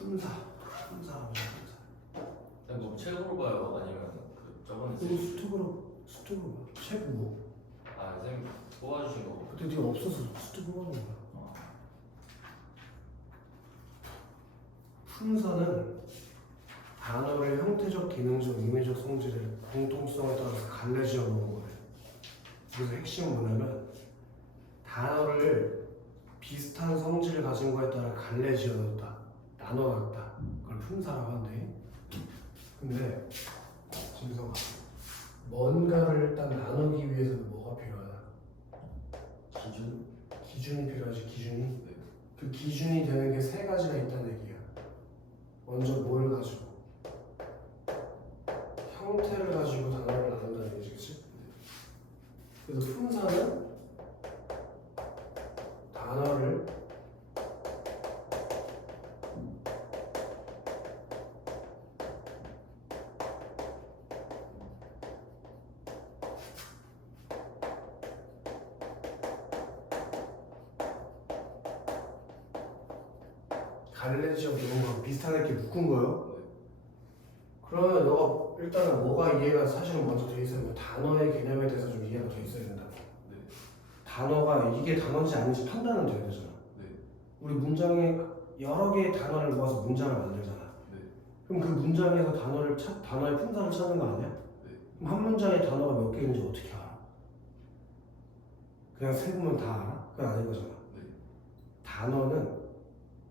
품사. 뭐 책으로 봐요? 아니면 그 저번에 이거 수특으로 봐. 최고. 아 선생님 뽑아주신 거. 그때 네가 없어서 수특 뽑아본 거야. 품사는 단어의 형태적, 기능적, 의미적 성질을 공통성에 따라서 갈라지어 놓은 거예요. 그래서 핵심은 뭐냐면 단어를 비슷한 성질을 가진 거에 따라 갈라지어 놓다, 나눠놨다. 그걸 품사라고 한대. 근데 진성아, 뭔가를 일단 나누기 위해서는 뭐가 필요하다? 기준이 필요하지. 기준이. 그 기준이 되는 게 세 가지가 있다는 얘기야. 먼저 뭘 가지고? 형태를 가지고 단어를 나눈다는 얘기지, 그치? 그래서 품사는 단어를 갈래지어 놓은 거랑 비슷하게 이렇게 묶은 거예요. 그러면 너가 일단은 뭐가 이해가 사실은 먼저 돼 있어야 돼. 단어의 개념에 대해서 좀 이해가 돼 있어야 된다. 단어가 이게 단어인지 아닌지 판단은 돼야 되잖아. 우리 문장에 여러 개의 단어를 모아서 문장을 만들잖아. 그럼 그 문장에서 단어의 품사를 찾는 거 아니야? 그럼 한 문장에 단어가 몇 개인지 어떻게 알아? 그냥 세보면 다 알아? 그건 아닌 거잖아. 단어는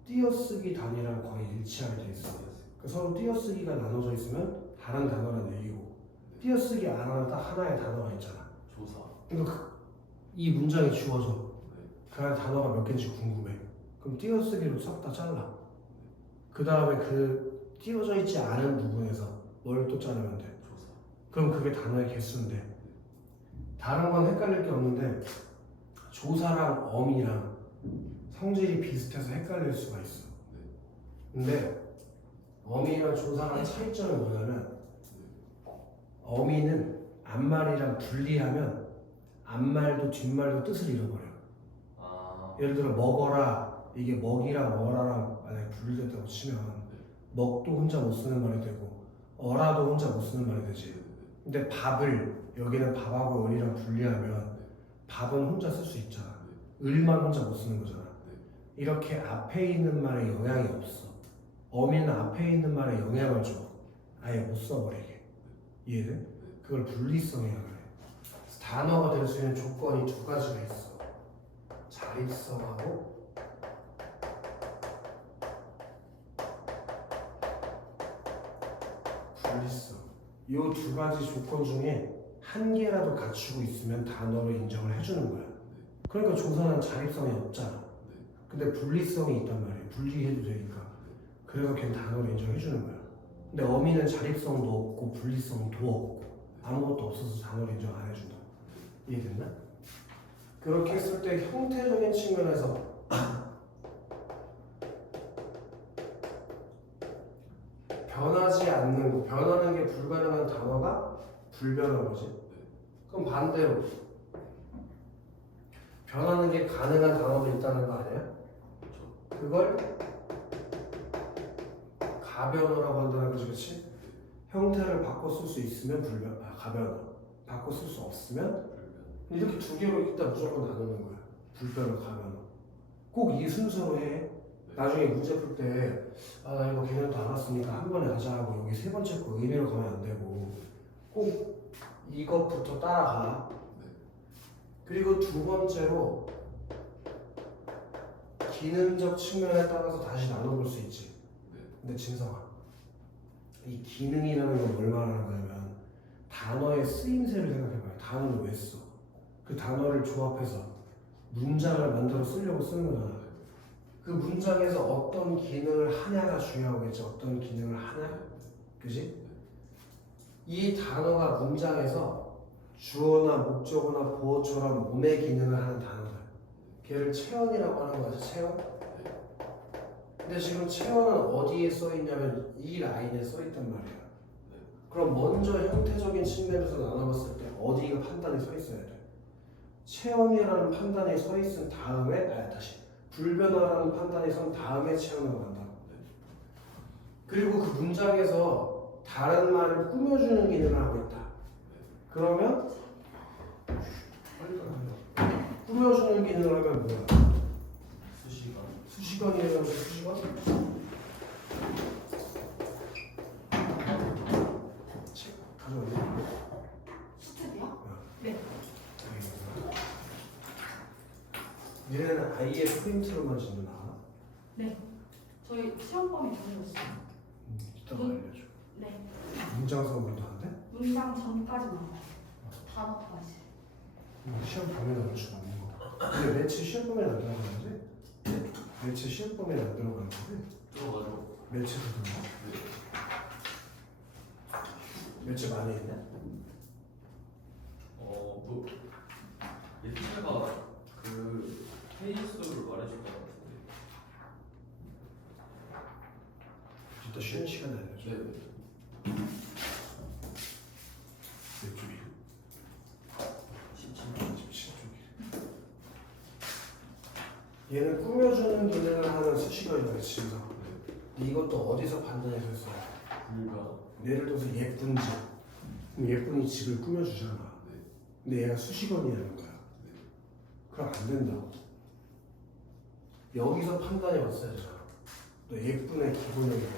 띄어쓰기 단위랑 거의 일치하게 돼 있어. 서로 띄어쓰기가 나눠져 있으면 다른 단어라는 얘기고, 띄어쓰기 안 하는 딱 하나의 단어가 있잖아. 조사. 그러니까 이 문장이 주어져. 그 안에 단어가 몇 개인지 궁금해. 그럼 띄어쓰기로 싹 다 잘라. 그 다음에 그 띄어져 있지 않은 부분에서 뭘 또 자르면 돼? 조사. 그럼 그게 단어의 개수인데, 다른 건 헷갈릴 게 없는데 조사랑 어미랑 성질이 비슷해서 헷갈릴 수가 있어. 근데 어미랑 조사랑 차이점이 뭐냐면, 어미는 앞말이랑 분리하면 앞말도 뒷말도 뜻을 잃어버려. 예를 들어 먹어라, 이게 먹이랑 어라랑 만약에 분리됐다고 치면 먹도 혼자 못 쓰는 말이 되고 어라도 혼자 못 쓰는 말이 되지. 근데 밥을 여기는 밥하고 을이랑 분리하면 밥은 혼자 쓸 수 있잖아. 을만 혼자 못 쓰는 거잖아. 이렇게 앞에 있는 말에 영향이 없어. 어미는 앞에 있는 말에 영향을 줘. 아예 못 써버리게. 이해돼? 그걸 분리성이라고 그래. 단어가 될 수 있는 조건이 두 가지가 있어. 자립성하고 분리성. 이 두 가지 조건 중에 한 개라도 갖추고 있으면 단어로 인정을 해주는 거야. 그러니까 조사는 자립성이 없잖아. 근데 분리성이 있단 말이야. 분리해도 되니까. 그래서 걔는 단어로 인정해주는 거야. 근데 어미는 자립성도 없고 분리성도 없고 아무것도 없어서 단어로 인정 안 해준다. 이해됐나? 그렇게 했을 때 형태적인 측면에서 변하지 않는 거, 변하는 게 불가능한 단어가 불변한 거지. 그럼 반대로 변하는 게 가능한 단어도 있다는 거 아니야? 그걸 가변어라고 한다는 거지, 그렇지? 형태를 바꿔 쓸 수 있으면 가변어, 바꿔 쓸 수 없으면 이렇게 두 개로 일단 무조건 나누는 거야. 불변어, 가변어. 꼭 이 순서로 해. 나중에 문제 풀 때 나 이거 개념도 알았으니까 한 번에 하자 하고 여기 세 번째 거 의미로 가면 안 되고 꼭 이것부터 따라가. 그리고 두 번째로 기능적 측면에 따라서 다시 나눠볼 수 있지. 근데 진성아, 이 기능이라는 건 뭘 말하는 거냐면 단어의 쓰임새를 생각해봐요. 단어를 왜 써? 그 단어를 조합해서 문장을 만들어 쓰려고 쓰는 거잖아. 그 문장에서 어떤 기능을 하냐가 중요하겠지. 어떤 기능을 하냐? 그지? 이 단어가 문장에서 주어나 목적어나 보어처럼 몸의 기능을 하는 단어들, 걔를 체언이라고 하는 거지. 체언? 근데 지금 체언은 어디에 써있냐면 이 라인에 써있단 말이야. 그럼 먼저 형태적인 측면에서 나눠봤을 때 어디가 판단이 써있어야 돼? 체언이라는 판단이 써있은 다음에 불변화라는 판단이 선 다음에 체언으로 간다. 그리고 그 문장에서 다른 말을 꾸며주는 기능을 하고 있다. 그러면 꾸며주는 기능을 하면 뭐야? 수시간. 수식어이라고 수식어? 책 가져왔네. 수첩이요? 네. 얘는 아예 프린트로만 짓는다. 네. 저희 시험범위 정해졌어요. 이따가 알려줘. 네. 문장 써보기도 한데? 문장 전까지만. 단어까지. 시험 범위는 얼추 맞는 거. 근데 매치 시험 범위는 안 들어가는지? 매치 시험 범위는 안 들어가는데? 들어가죠. 매치도 들어가? 매치 많이 했네? 뭐 예체가 그 페이스를 말해줄 것 같은데. 이따 쉬는 시간에 알려줘. 네. 몇 쪽이야? 17쪽이야. 얘는 꾸며주는 기능을 하는 수식어이다, 그치? 이것도 어디서 판단해서 했어? 불가. 예를 들어서 예쁜 집. 그럼 예쁜이 집을 꾸며주잖아. 근데 얘가 수식어이라는 거야. 그럼 안 된다고. 여기서 판단이 왔어야 되잖아. 너 예쁜의 기본형이 뭐야?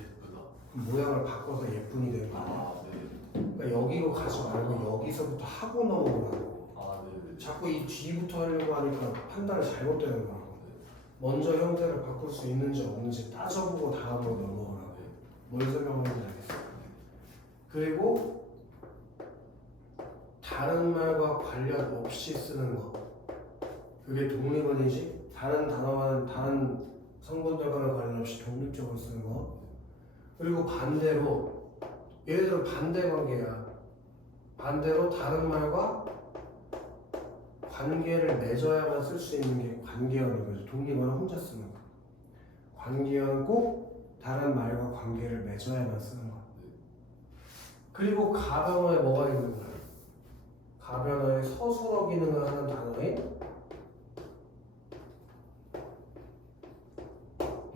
예쁘다. 그럼 모양을 바꿔서 예쁜이 되는 거야. 아 네. 그러니까 여기로 가지 말고 여기서부터 하고 넘어오라고. 아 네. 자꾸 이 뒤부터 하려고 하니까 판단이 잘못되는 거라고. 먼저 형태를 바꿀 수 있는지 없는지 따져보고 다음으로 넘어오라고. 뭘 설명하는지 알겠어? 그리고 다른 말과 관련 없이 쓰는 거. 그게 독립어이지. 다른 단어와는 다른 성분들과는 관련 없이 독립적으로 쓰는 거. 그리고 반대로 예를 들어 반대 관계야. 반대로 다른 말과 관계를 맺어야만 쓸 수 있는 게 관계어인 거죠. 독립어는 혼자 쓰는 거. 관계어는 꼭 다른 말과 관계를 맺어야만 쓰는 거. 그리고 가변어에 뭐가 있는 거야? 가변어에 서술어 기능을 하는 단어에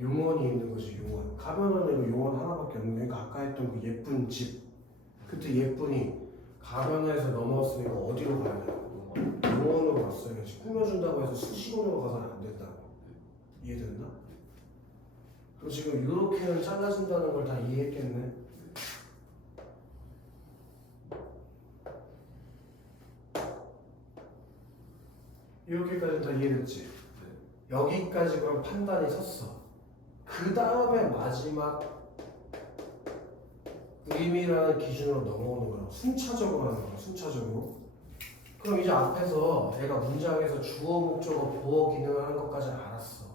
용언이 있는 거지. 용언. 가변어는 용언 하나밖에 없는 게, 그러니까 아까 했던 그 예쁜 집. 그때 예쁜이 가변어에서 넘어왔으니까 어디로 가야 돼? 용언으로 갔어야지. 꾸며준다고 해서 수식어로 가서는 안 된다고. 이해됐나? 그럼 지금 이렇게는 잘라준다는 걸 다 이해했겠네. 이렇게까지는 다 이해됐지? 여기까지 그럼 판단이 섰어. 그 다음에 마지막 의미라는 기준으로 넘어오는 거라고. 순차적으로 하는 거야. 순차적으로. 그럼 이제 앞에서 얘가 문장에서 주어, 목적어, 보어 기능을 하는 것까지 알았어.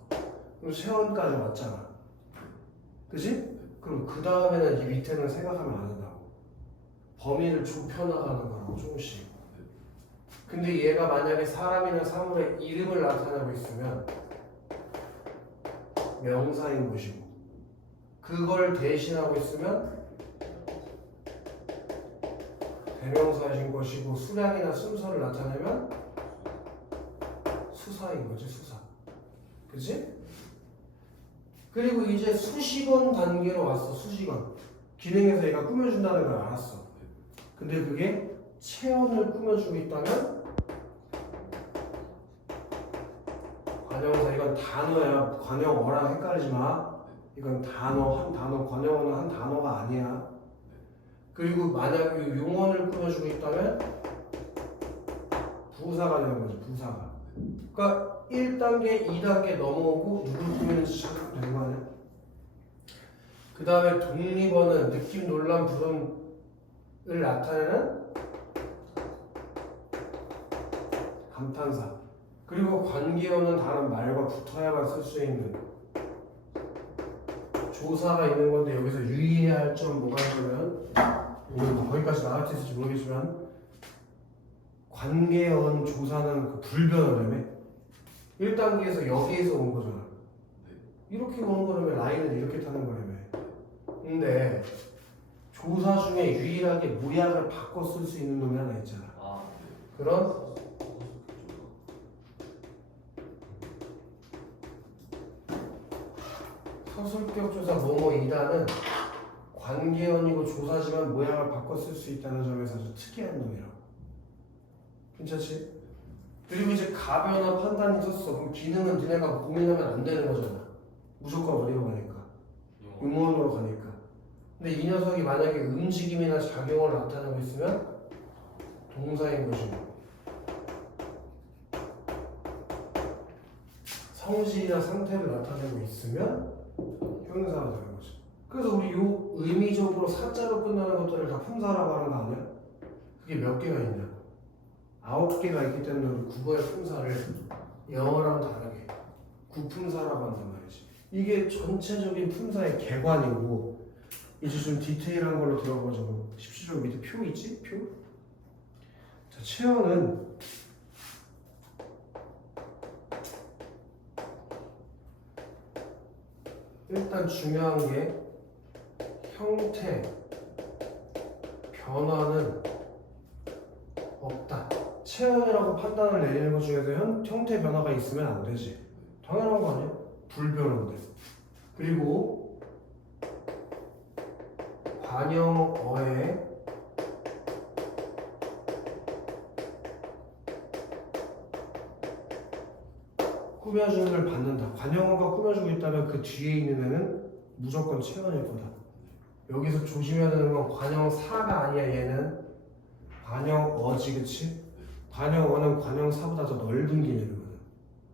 그럼 세원까지 왔잖아. 그지? 그럼 그 다음에는 이 밑에는 생각하면 안 된다고. 범위를 좁혀나가는 거라고, 조금씩. 근데 얘가 만약에 사람이나 사물의 이름을 나타내고 있으면 명사인 것이고, 그걸 대신하고 있으면 대명사인 것이고, 수량이나 순서를 나타내면 수사인 거지, 수사. 그치? 그리고 이제 수식원 단계로 왔어. 수식원 기능에서 얘가 꾸며준다는 걸 알았어. 근데 그게 체언을 꾸며주고 있다면 관형사. 이건 단어야. 관형어랑 헷갈리지 마. 이건 단어, 한 단어. 관형어는 한 단어가 아니야. 그리고 만약 용언을 꾸며주고 있다면 부사가 되는 거지. 부사가. 그러니까 1단계, 2단계 넘어오고 누굴 꾸미는지 찾으면 되는 거 아니야? 그 다음에 독립어는 느낌, 논란, 불음을 나타내는 감탄사. 그리고 관계어는 다른 말과 붙어야만 쓸 수 있는 조사가 있는 건데, 여기서 유의해야 할 점 뭐가 있냐면, 오늘 거기까지 나갈지 있을지 모르겠지만, 관계어는 조사는 그 불변어라며. 1단계에서 여기에서 온 거잖아. 이렇게 오는 거라면 라인을 이렇게 타는 거라며. 근데 조사 중에 유일하게 모양을 바꿔 쓸 수 있는 놈이 하나 있잖아. 아 그런 서술격 조사 뭐뭐이다는 관계원이고 조사지만 모양을 바꿔 쓸 수 있다는 점에서 아주 특이한 놈이라고. 괜찮지? 그리고 이제 가변화 판단이 있었어. 그럼 기능은 니네가 고민하면 안 되는 거잖아. 무조건 어디로 가니까? 음원으로 가니까. 근데 이 녀석이 만약에 움직임이나 작용을 나타내고 있으면 동사인 것이고, 성질이나 상태를 나타내고 있으면 형용사가 되는 거지. 그래서 우리 요 의미적으로 사자로 끝나는 것들을 다 품사라고 하는 거 아니야? 그게 몇 개가 있냐? 9개가 있기 때문에 우리 국어의 품사를 영어랑 다르게 구품사라고 한단 말이지. 이게 전체적인 품사의 개관이고, 이제 좀 디테일한 걸로 들어가자고. 17조 밑에 표 있지? 표? 자, 체어는 일단 중요한 게 형태, 변화는 없다. 체형이라고 판단을 내리는 것 중에서 형태 변화가 있으면 안 되지. 당연한 거 아니야? 불변인데. 그리고 관형어에 꾸며주는 걸 받는다. 관형어가 꾸며주고 있다면 그 뒤에 있는 애는 무조건 체형일 거다. 여기서 조심해야 되는 건 관형사가 아니야. 얘는 관형어지, 그치? 관형어는 관형사보다 더 넓은 개념이거든.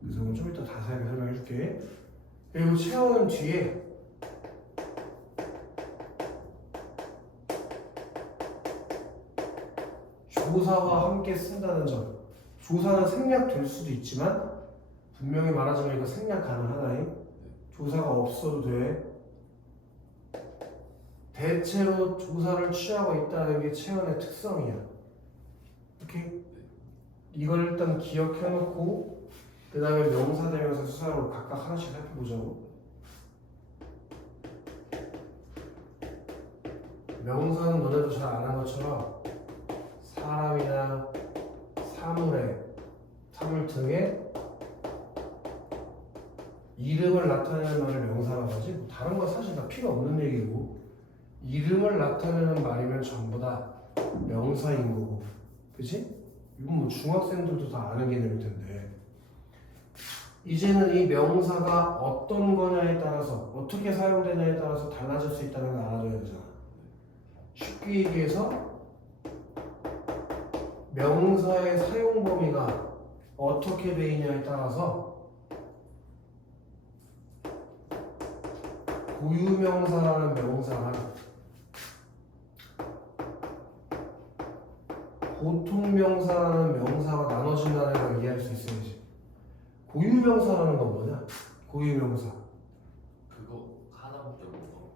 그래서 오늘 좀 이따 자세하게 설명해 줄게. 그리고 체형은 뒤에 조사와 함께 쓴다는 점. 조사는 생략될 수도 있지만 분명히 말하자면 이거 생략 가능하나요? 조사가 없어도 돼. 대체로 조사를 취하고 있다는 게 체언의 특성이야. 오케이? 이걸 일단 기억해놓고 그 다음에 명사 대명사 수사로 각각 하나씩 살펴보자고. 명사는 너네도 잘 아는 것처럼 사람이나 사물 등의 이름을 나타내는 말을 명사라고 하지. 뭐 다른 건 사실 다 필요 없는 얘기고, 이름을 나타내는 말이면 전부 다 명사인 거고, 그치? 이건 뭐 중학생들도 다 아는 개념일 텐데, 이제는 이 명사가 어떤 거냐에 따라서, 어떻게 사용되냐에 따라서 달라질 수 있다는 걸 알아줘야 되잖아. 쉽게 얘기해서 명사의 사용 범위가 어떻게 돼 있냐에 따라서 고유명사라는 명사랑 보통명사라는 명사가 나눠진다는 걸 이해할 수 있어야지. 고유명사라는 건 뭐냐? 고유명사. 그거 하나 목적으로.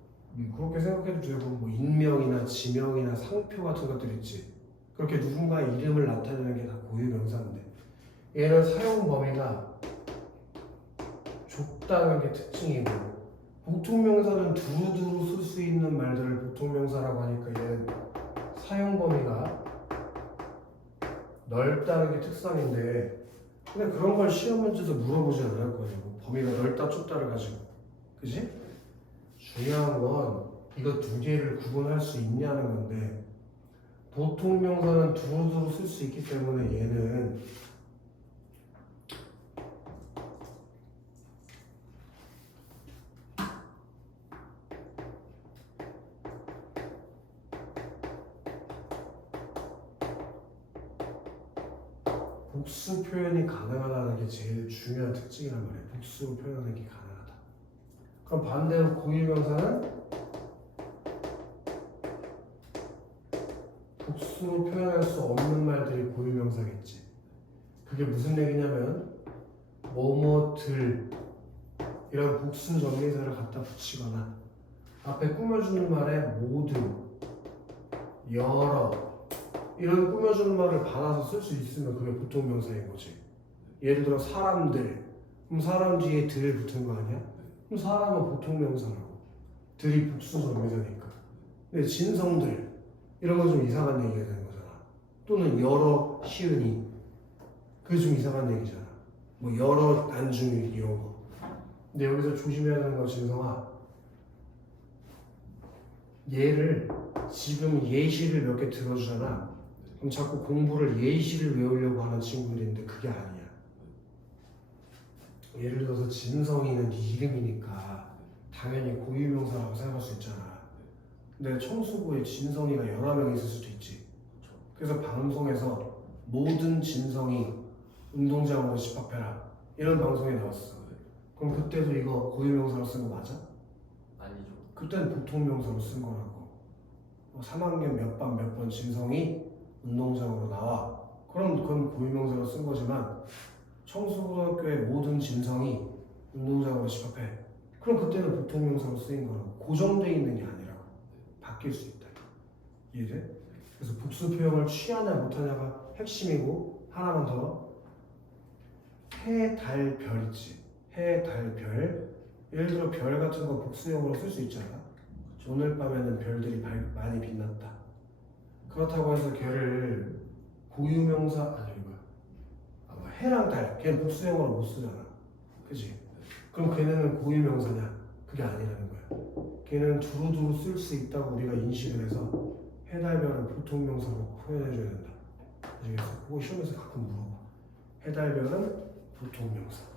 그렇게 생각해도 되고, 뭐 인명이나 지명이나 상표 같은 것들 있지. 그렇게 누군가의 이름을 나타내는 게 다 고유명사인데, 얘는 사용 범위가 좁다는 게 특징이고, 보통명사는 두루두루 쓸 수 있는 말들을 보통명사라고 하니까 얘는 사용 범위가 넓다는 게 특성인데, 근데 그런 걸 시험 문제도 물어보지 않을 거예요. 범위가 넓다 좁다를 가지고, 그지? 중요한 건 이거 두 개를 구분할 수 있냐는 건데, 보통명사는 두루두루 쓸 수 있기 때문에 얘는 복수 표현이 가능하다는 게 제일 중요한 특징이란 말이에요. 복수로 표현하는 게 가능하다. 그럼 반대로 고유명사는 복수로 표현할 수 없는 말들이 고유명사겠지. 그게 무슨 얘기냐면 뭐뭐들 이런 복수 정리사를 갖다 붙이거나 앞에 꾸며주는 말에 모두, 여러 이런 꾸며주는 말을 받아서 쓸 수 있으면 그게 보통명사인 거지. 예를 들어 사람들, 그럼 사람 뒤에 들 붙은 거 아니야? 그럼 사람은 보통명사라고, 들이 복수 정리사니까. 근데 진성들 이런 건 좀 이상한 얘기가 되는 거잖아. 또는 여러 시은이, 그게 좀 이상한 얘기잖아. 뭐 여러 안중일 이런 거. 근데 여기서 조심해야 되는 건 진성아, 얘를 지금 예시를 몇 개 들어주잖아. 그럼 자꾸 공부를 예시를 외우려고 하는 친구들인데 그게 아니야. 예를 들어서 진성이는 이름이니까 당연히 고유명사라고 생각할 수 있잖아. 근데 청수부에 진성이가 여러 명 있을 수도 있지. 그래서 방송에서 모든 진성이 운동장으로 집합해라 이런 방송이 나왔어. 그럼 그때도 이거 고유명사로 쓴 거 맞아? 아니죠. 그때는 보통명사로 쓴 거라고. 3학년 몇 반 몇 번 진성이 운동장으로 나와. 그럼 그건 고유명사로 쓴 거지만 청수고등학교의 모든 진성이 운동장으로 집합해. 그럼 그때는 보통명사로 쓰인 거라고. 고정돼 있는 게 아니라고. 바뀔 수 있다. 이해돼? 그래서 복수 표현을 취하냐 못하냐가 핵심이고 하나만 더. 해, 달, 별 있지. 해, 달, 별. 예를 들어 별 같은 거 복수형으로 쓸 수 있잖아. 오늘 밤에는 별들이 많이 빛났다. 그렇다고 해서 걔를 고유명사 아니 이거야. 뭐 해랑 달 걔는 복수형으로 못 쓰잖아. 그치? 그럼 걔네는 고유명사냐? 그게 아니라는 거야. 걔는 두루두루 쓸 수 있다고 우리가 인식을 해서 해, 달, 별을 보통명사로 표현해줘야 된다. 아시겠어? 그거 시험에서 가끔 물어봐. 해, 달, 별은 보통명사.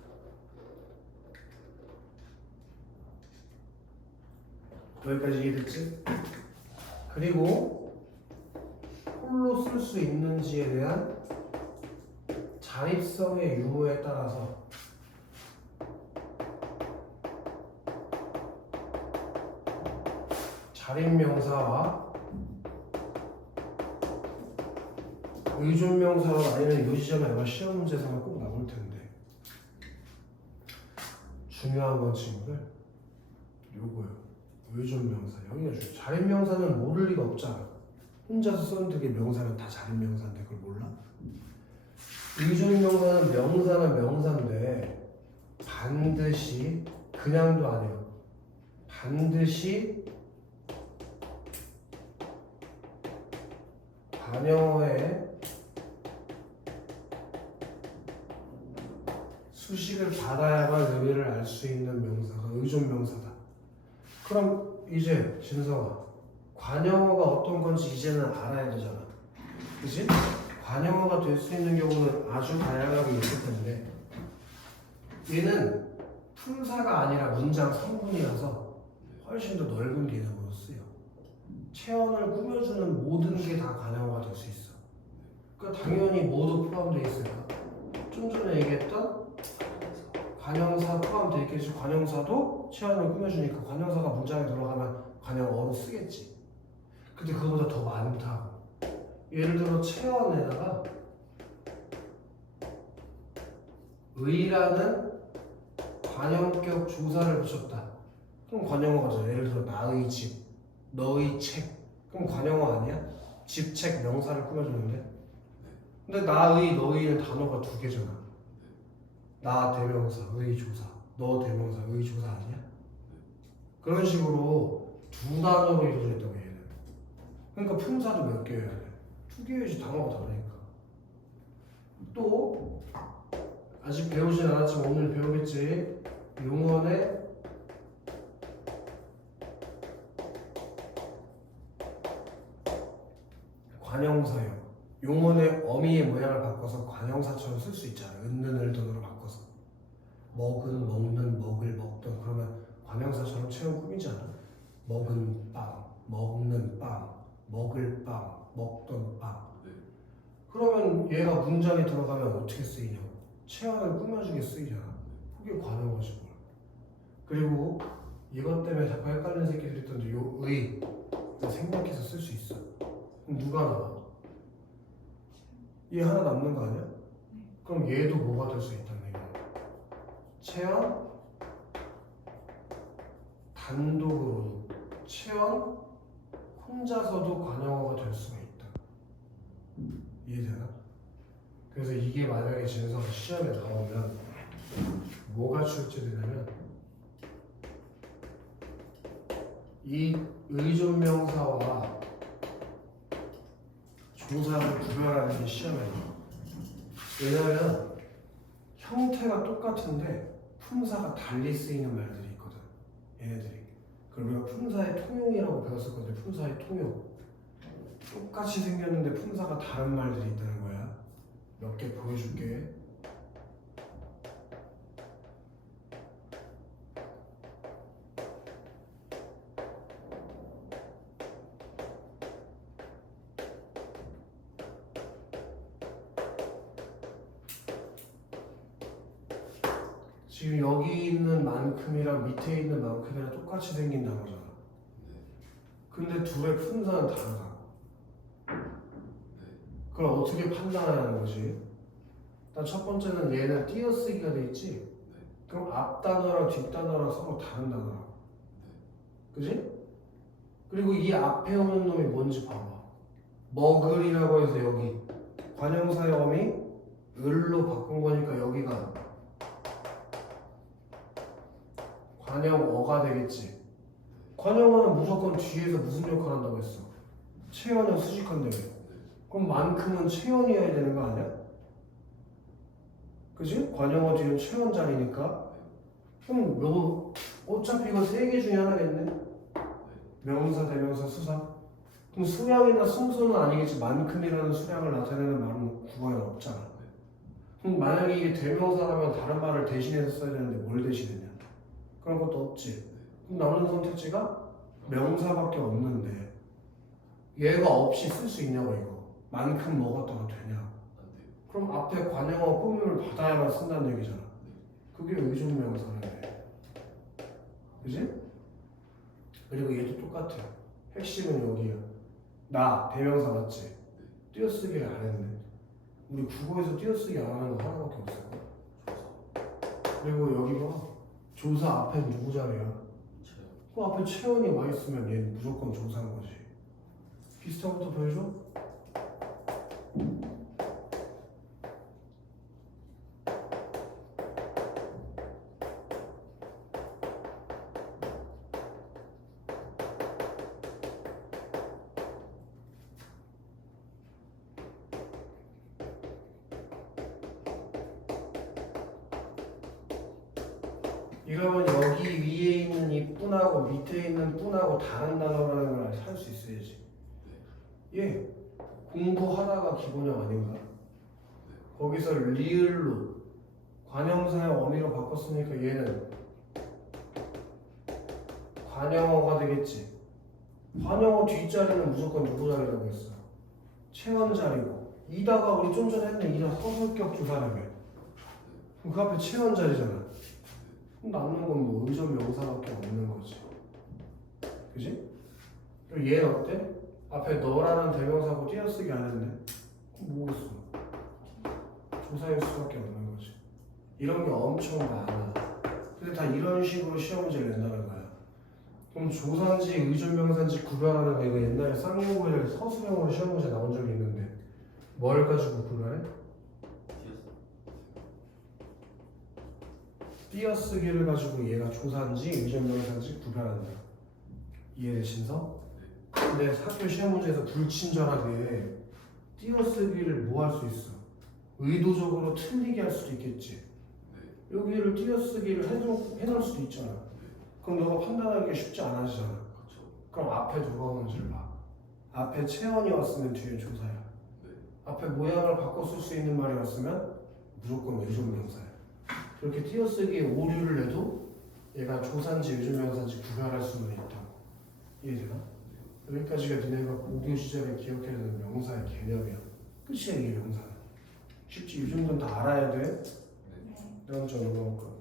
여기까지 이해됐지? 그리고 홀로 쓸 수 있는지에 대한 자립성의 유무에 따라서 자립명사와 의존명사로 나뉘는 이 지점에 아마 시험 문제에서는 꼭 나올 텐데 중요한 건 친구들 요거요. 의존명사 여기가 중요해. 자립명사는 모를 리가 없잖아. 혼자서 썼는데 그게 명사면 다 자립명사인데 그걸 몰라? 의존명사는 명사는 명사인데 반드시 그냥도 아니에요. 반드시 관용어의 수식을 받아야만 의미를 알 수 있는 명사가 의존명사다. 그럼 이제 진성아 관용어가 어떤 건지 이제는 알아야 되잖아. 그치? 관용어가 될 수 있는 경우는 아주 다양하게 있을 텐데 얘는 품사가 아니라 문장 성분이라서 훨씬 더 넓은 개념으로 쓰여. 체험을 꾸며주는 모든 게 다 관용어가 될 수 있어. 그러니까 당연히 모두 포함되어 있어요. 좀 전에 얘기했던 관형사 포함되어 있겠지. 관형사도 체험을 꾸며주니까 관형사가 문장에 들어가면 관형어로 쓰겠지. 근데 그거보다 더 많다. 예를 들어 체험에다가 의라는 관형격 조사를 붙였다. 그럼 관형어가 되죠. 예를 들어 나의 집, 너의 책. 그럼 관형어 아니야? 집, 책, 명사를 꾸며주는데. 근데 나의, 너의는 단어가 두 개잖아. 나 대명사, 의 조사, 너 대명사, 의 조사 아니야? 그런 식으로 두 단어로 이루어져 있다고 얘는. 그러니까 품사도 몇 개여야 돼? 두 개여야지 단어가 다르니까. 또 아직 배우진 않았지만 오늘 배우겠지. 용언의 관형사요. 용언의 어미의 모양을 바꿔서 관형사처럼 쓸 수 있잖아. 은는 을든으로 바꿔서 먹은, 먹는, 먹을, 먹던. 그러면 관형사처럼 체험 꾸미지 않아? 먹은 빵, 먹는 빵, 먹을 빵, 먹던 빵. 그러면 얘가 문장에 들어가면 어떻게 쓰이냐고. 체험을 꾸며주게 쓰이잖아. 그게 관형어지 뭘. 그리고 이것 때문에 자꾸 헷갈리는 새끼들이 있던데 요 의 생략해서 쓸 수 있어. 그럼 누가 나와? 얘 하나 남는 거 아니야? 그럼 얘도 뭐가 될 수 있다는 얘기야. 체험 단독으로 체험 혼자서도 관형어가 될 수가 있다. 이해되나? 그래서 이게 만약에 진성 시험에 나오면 뭐가 출제되냐면 이 의존명사와 조사를 구별하는 게 시험에 나와. 왜냐면 형태가 똑같은데 품사가 달리 쓰이는 말들이 있거든. 얘네들이. 그리고 우리가 품사의 통용이라고 배웠을 건데 품사의 통용 똑같이 생겼는데 품사가 다른 말들이 있다는 거야. 몇 개 보여줄게. 지금 여기 있는 만큼이랑 밑에 있는 만큼이랑 똑같이 생긴 단어잖아. 근데 둘의 품사는 다르다. 그걸 어떻게 판단하는 거지? 일단 첫 번째는 얘는 띄어쓰기가 돼 있지? 그럼 앞 단어랑 뒷 단어랑 서로 다른 단어라고. 그지? 그리고 이 앞에 오는 놈이 뭔지 봐봐. 먹을이라고 해서 여기 관형사의 어미 을로 바꾼 거니까 여기가 관형어가 되겠지. 관형어는 무조건 뒤에서 무슨 역할 한다고 했어? 체현형 수직한데 왜? 그럼 만큼은 체현이어야 되는 거 아니야? 그지? 관형어 뒤는 체현 자리니까. 그럼 너 어차피 이거 세 개 중에 하나겠네? 명사, 대명사, 수사. 그럼 수량이나 순서는 아니겠지. 만큼이라는 수량을 나타내는 말은 국어에 없잖아. 그럼 만약에 이게 대명사라면 다른 말을 대신해서 써야 되는데 뭘 대신했냐? 그런 것도 없지. 그럼 남는 선택지가 명사밖에 없는데 얘가 없이 쓸 수 있냐고 이거. 만큼 뭐가 떠도 되냐? 그럼 앞에 관형어 꾸밈을 받아야만 쓴다는 얘기잖아. 그게 의존명사네. 그지? 그리고 얘도 똑같아. 핵심은 여기야. 나 대명사 맞지? 띄어쓰기를 안 했네. 우리 국어에서 띄어쓰기 안 하는 거 하나밖에 없을걸. 그리고 여기 봐. 조사 앞에 누구 자리야? 그 앞에 체온이 와 있으면 얘는 무조건 조사인 거지. 비슷한 것도 보여줘? 이러면 여기 위에 있는 이 뿐하고 밑에 있는 뿐하고 다른 단어라는 걸 할 수 있어야지. 예, 공부하다가 기본형 아닌가? 거기서 리을로 관형사의 어미로 바꿨으니까 얘는 관형어가 되겠지. 관형어 뒷자리는 무조건 누구 자리라고 했어? 체원 자리고. 이다가 우리 좀 전에 했는 이다 서술격 조사라며. 그럼 그 앞에 체원 자리잖아. 그럼 남는 건 뭐 의존 명사밖에 없는 거지. 그지? 그리고 얘는 어때? 앞에 너라는 대명사고 띄어쓰기 안 했네. 그럼 뭐겠어? 조사일 수밖에 없는 거지. 이런 게 엄청 많아. 근데 다 이런 식으로 시험 문제를 낸다는 거야. 그럼 조사인지 의존명사인지 구별하는 거 이거 옛날에 쌍용고에 서술형으로 시험 문제 나온 적이 있는데 뭘 가지고 구별해? 띄어쓰기를 가지고 얘가 조사인지 의존명사인지 구별한다. 이해되신서? 근데 학교 시험 문제에서 불친절하게 띄어쓰기를 뭐 할 수 있어? 의도적으로 틀리게 할 수도 있겠지. 여기를 띄어쓰기를 해놓을 수도 있잖아. 그럼 너가 판단하기가 쉽지 않아지잖아. 그럼 앞에 누가 오는지를 봐. 앞에 체온이 왔으면 뒤에 조사야. 앞에 모양을 바꿔 쓸 수 있는 말이 왔으면 무조건 의존명사야. 이렇게 띄어쓰기에 오류를 내도 얘가 조사인지 의존명사인지 구별할 수는 있다고. 이해되나? 여기까지가 니네가 고교 시절에 기억해야 되는 명사의 개념이야. 끝이야 이게 명사는. 쉽지? 이 정도는 다 알아야 돼. 다음 주 넘어갈까?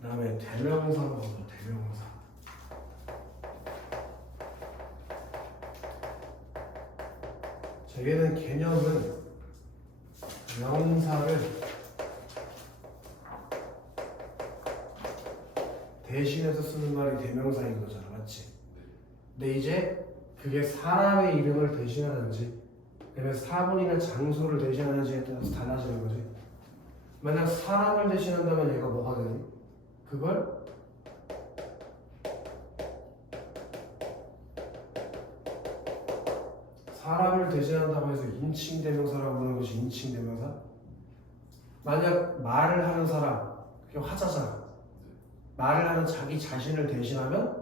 그 다음에 대명사가 뭐야? 대명사. 자, 얘는 개념은 명사를 대신해서 쓰는 말이 대명사인 거잖아, 맞지? 근데 이제 그게 사람의 이름을 대신하는지 아니면 사물이나 장소를 대신하는지에 따라서 달라지는 거지. 만약 사람을 대신한다면 얘가 뭐가 되니? 그걸 사람을 대신한다고 해서 인칭 대명사라고 부르는 것이 인칭 대명사? 만약 말을 하는 사람, 그게 화자잖아. 말을 하는 자기 자신을 대신하면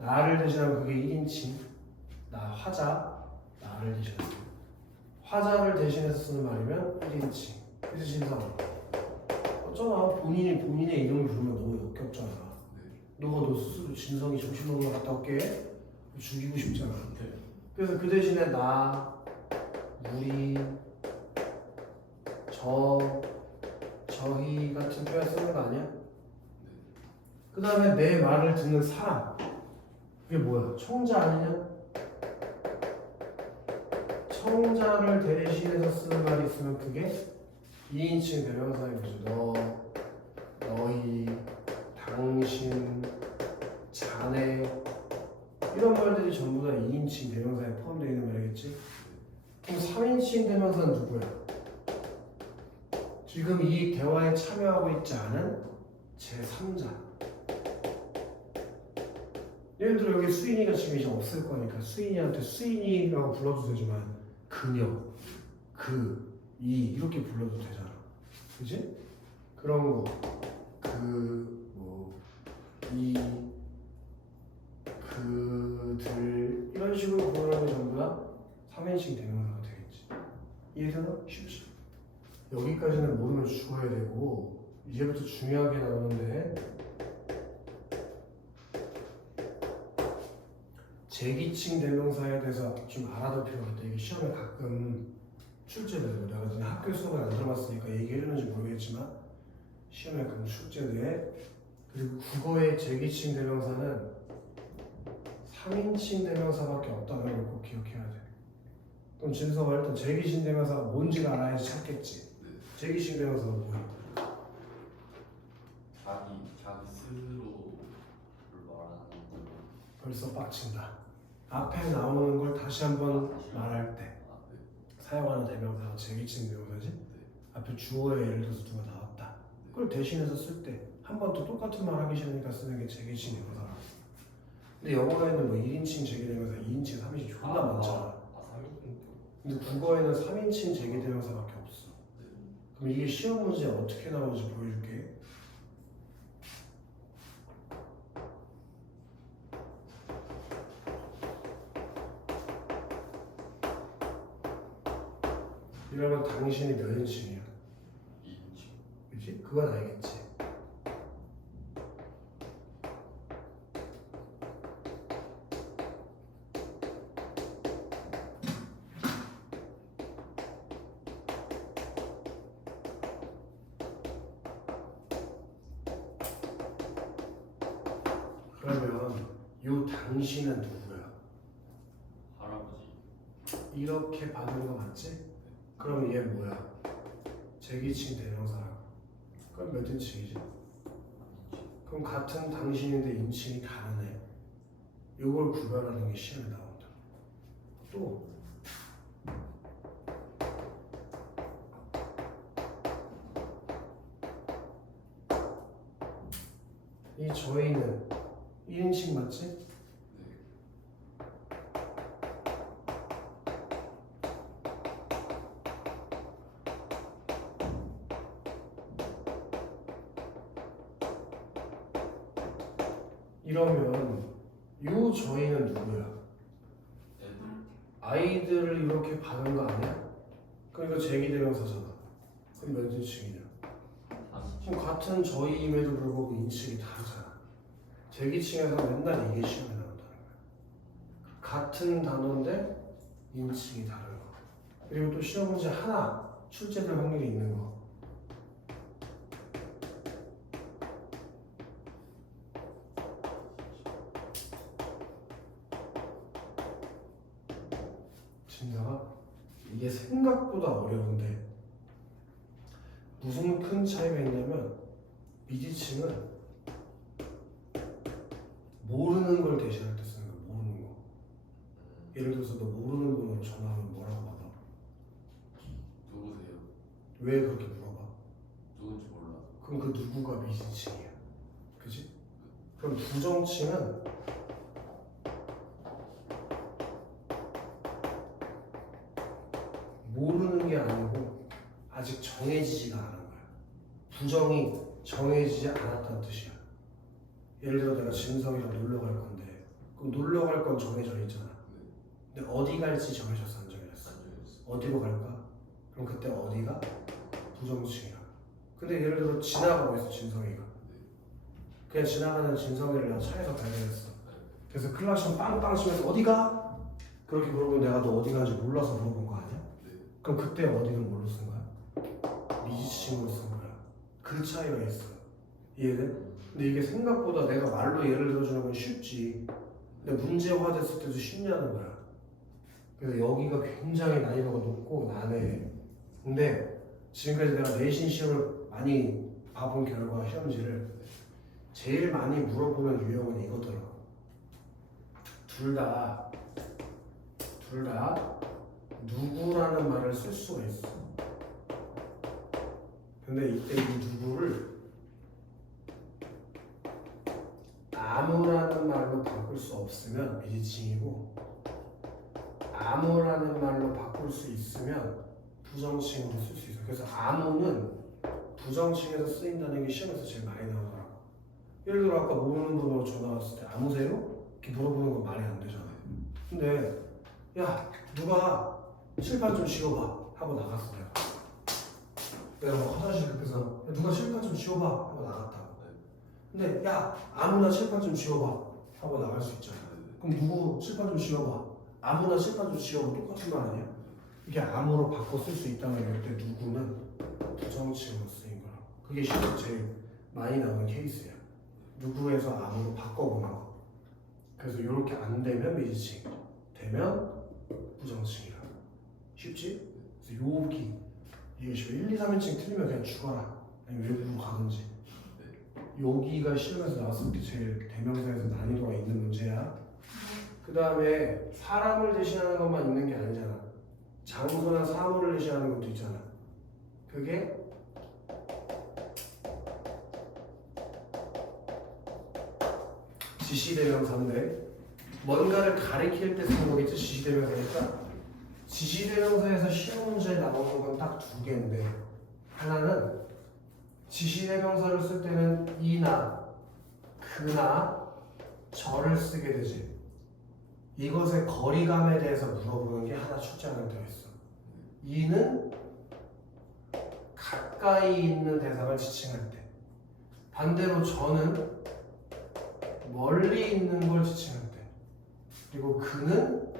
나를 대신하면 그게 1인칭. 나 화자 나를 대신했어. 화자를 대신해서 쓰는 말이면 1인칭. 그래서 진상. 어쩌나 본인이 본인의 이름을 부르면 너무 역겹잖아. 너가 너 스스로 진성이 정신병원 갔다 올게 죽이고 싶잖아. 그래서 그 대신에 나, 우리, 저희 같은 표현 쓰는 거 아니야? 그 다음에 내 말을 듣는 사람. 그게 뭐야? 청자 아니냐? 청자를 대신해서 쓰는 말이 있으면 그게 2인칭 대명사인 거죠. 너, 너희, 당신, 자네 이런 말들이 전부 다 2인칭 대명사에 포함되어 있는 말이겠지? 그럼 3인칭 대명사는 누구야? 지금 이 대화에 참여하고 있지 않은 제3자. 예를 들어 여기 수인이가 지금 이제 없을 거니까 수인이한테 수인이라고 불러도 되지만 그녀, 그, 이 이렇게 불러도 되잖아. 그지? 그런 거. 그, 뭐, 이, 그들 이런 식으로 부르는 게 전부 다 3인칭 대명사가 되겠지. 이해되나? 쉽지? 여기까지는 모르면 죽어야 되고 이제부터 중요하게 나오는데 제기칭 대명사에 대해서 좀 알아둘 필요가 있다. 이게 시험에 가끔 출제되고 내가 지금 학교 수업을 안 들어봤으니까 얘기해주는지 모르겠지만 시험에 가끔 출제돼. 그리고 국어의 제기칭 대명사는 3인칭 대명사밖에 없다는 걸 꼭 기억해야 돼. 그럼 진서가 일단 제기칭 대명사가 뭔지를 알아야지 찾겠지. 제기칭 대명사가 뭐야? 자기 스스로를 말하는 거. 벌써 빡친다. 앞에 나오는 걸 다시 한번 말할 때 사용하는 대명사가 제기칭 대명사지. 앞에 주어에 예를 들어서 누가 나왔다. 그걸 대신해서 쓸 때 한 번 더 똑같은 말 하기 싫으니까 쓰는 게 제기칭 대명사라. 근데 영어에는 뭐 1인칭 제기대명사, 2인칭, 3인칭 존나 많잖아. 근데 국어에는 3인칭 제기대명사밖에 없어. 그럼 이게 시험 문제에 어떻게 나오는지 보여줄게. 이러면 당신이 몇 인칭이야? 2인칭. 그치? 그건 알겠지. 그러면 요 당신은 누구야? 할아버지. 이렇게 받은 거 맞지? 그럼 얘 뭐야? 제기칭 대명사라고. 그럼 몇 인칭이지? 그럼 같은 당신인데 인칭이 다르네. 요걸 구별하는 게 시험에 나온다. 또 이 저희는 1인칭 맞지? 이러면 요 저희는 누구야? 아이들을 이렇게 받은 거 아니야? 그러니까 제기대명사잖아. 그럼 몇 인칭이냐? 그럼 같은 저희임에도 불구하고 인칭이 다르잖아. 제기칭에서 맨날 이게 시험에 나온다는 거야. 같은 단어인데 인칭이 다른 거. 그리고 또 시험 문제 하나 출제될 확률이 있는 거. 진짜가 이게 생각보다 어려운데 무슨 큰 차이가 있냐면 미지층은 모르는 걸 대신할 때 쓰는 거야. 모르는 거. 예를 들어서 너 모르는 분으로 전화하면 뭐라고 받아? 누구세요? 왜 그렇게 물어봐? 누군지 몰라. 그럼 그 누구가 미지층이야. 그지? 그럼 부정층은 모르는 게 아니고 아직 정해지지가 않은 거야. 부정이 정해지지 않았다는 뜻이야. 예를 들어 내가 진성이랑 놀러 갈 건데 그럼 놀러 갈 건 정해져 있잖아. 근데 어디 갈지 정해졌어 안 정해졌어? 어디로 갈까? 그럼 그때 어디가 부정칭이야. 근데 예를 들어 지나가고 있어 진성이가. 그냥 지나가는 진성이를 내가 차에서 발견했어. 그래서 클락션 빵빵 치면서 어디가? 그렇게 물어보면 내가 너 어디 가는지 몰라서 물어본 거 아니야? 그럼 그때 어디는 뭘로 쓴 거야? 미지칭으로 쓴 거야. 그 차이가 있어. 이해돼? 근데 이게 생각보다 내가 말로 예를 들어주는 건 쉽지. 근데 문제화됐을 때도 쉽냐는 거야. 그래서 여기가 굉장히 난이도가 높고 난해. 근데 지금까지 내가 내신 시험을 많이 봐본 결과 시험지를 제일 많이 물어보는 유형은 이거더라. 둘 다 누구라는 말을 쓸 수가 있어. 근데 이때 이 누구를 아무라는 말로 바꿀 수 없으면 미지칭이고 아무라는 말로 바꿀 수 있으면 부정칭으로 쓸 수 있어. 그래서 아무는 부정칭에서 쓰인다는 게 시험에서 제일 많이 나오더라고. 예를 들어 아까 모르는 번호로 전화 왔을 때 아무세요? 이렇게 물어보는 건 말이 안 되잖아. 근데 야 누가 칠판 좀 지워봐 하고 나갔어 내가 뭐 화장실 급해서 누가 칠판 좀 지워봐 하고 나갔다고. 근데 야 아무나 칠판 좀 지워봐 하고 나갈 수 있잖아. 그럼 누구 칠판 좀 지워봐 아무나 칠판 좀 지워봐 똑같은 말 아니야? 이게 아무로 바꿔 쓸 수 있다면 이때 누구는 부정칭으로 쓰인 거야. 그게 실제 제일 많이 나오는 케이스야. 누구에서 아무로 바꿔보는 거. 그래서 이렇게 안 되면 미지칭, 되면 부정칭이야. 쉽지? 그래서 여기 이게 지금 1, 2, 3인칭 틀리면 그냥 죽어라. 아니면 외부로 가든지. 여기가 시험에서 나왔을 때 제일 대명사에서 난이도가 있는 문제야. 그 다음에 사람을 대신하는 것만 있는 게 아니잖아. 장소나 사물을 대신하는 것도 있잖아. 그게 지시대명사인데 뭔가를 가리킬 때 쓰는 거겠지. 지시대명사니까 지시대명사에서 시험 문제에 나오는 건 딱 두 개인데 하나는 지시대명사를 쓸 때는 이나 그나 저를 쓰게 되지. 이것의 거리감에 대해서 물어보는 게 하나 출제하는 되어 있어. 이는 가까이 있는 대상을 지칭할 때, 반대로 저는 멀리 있는 걸 지칭할 때, 그리고 그는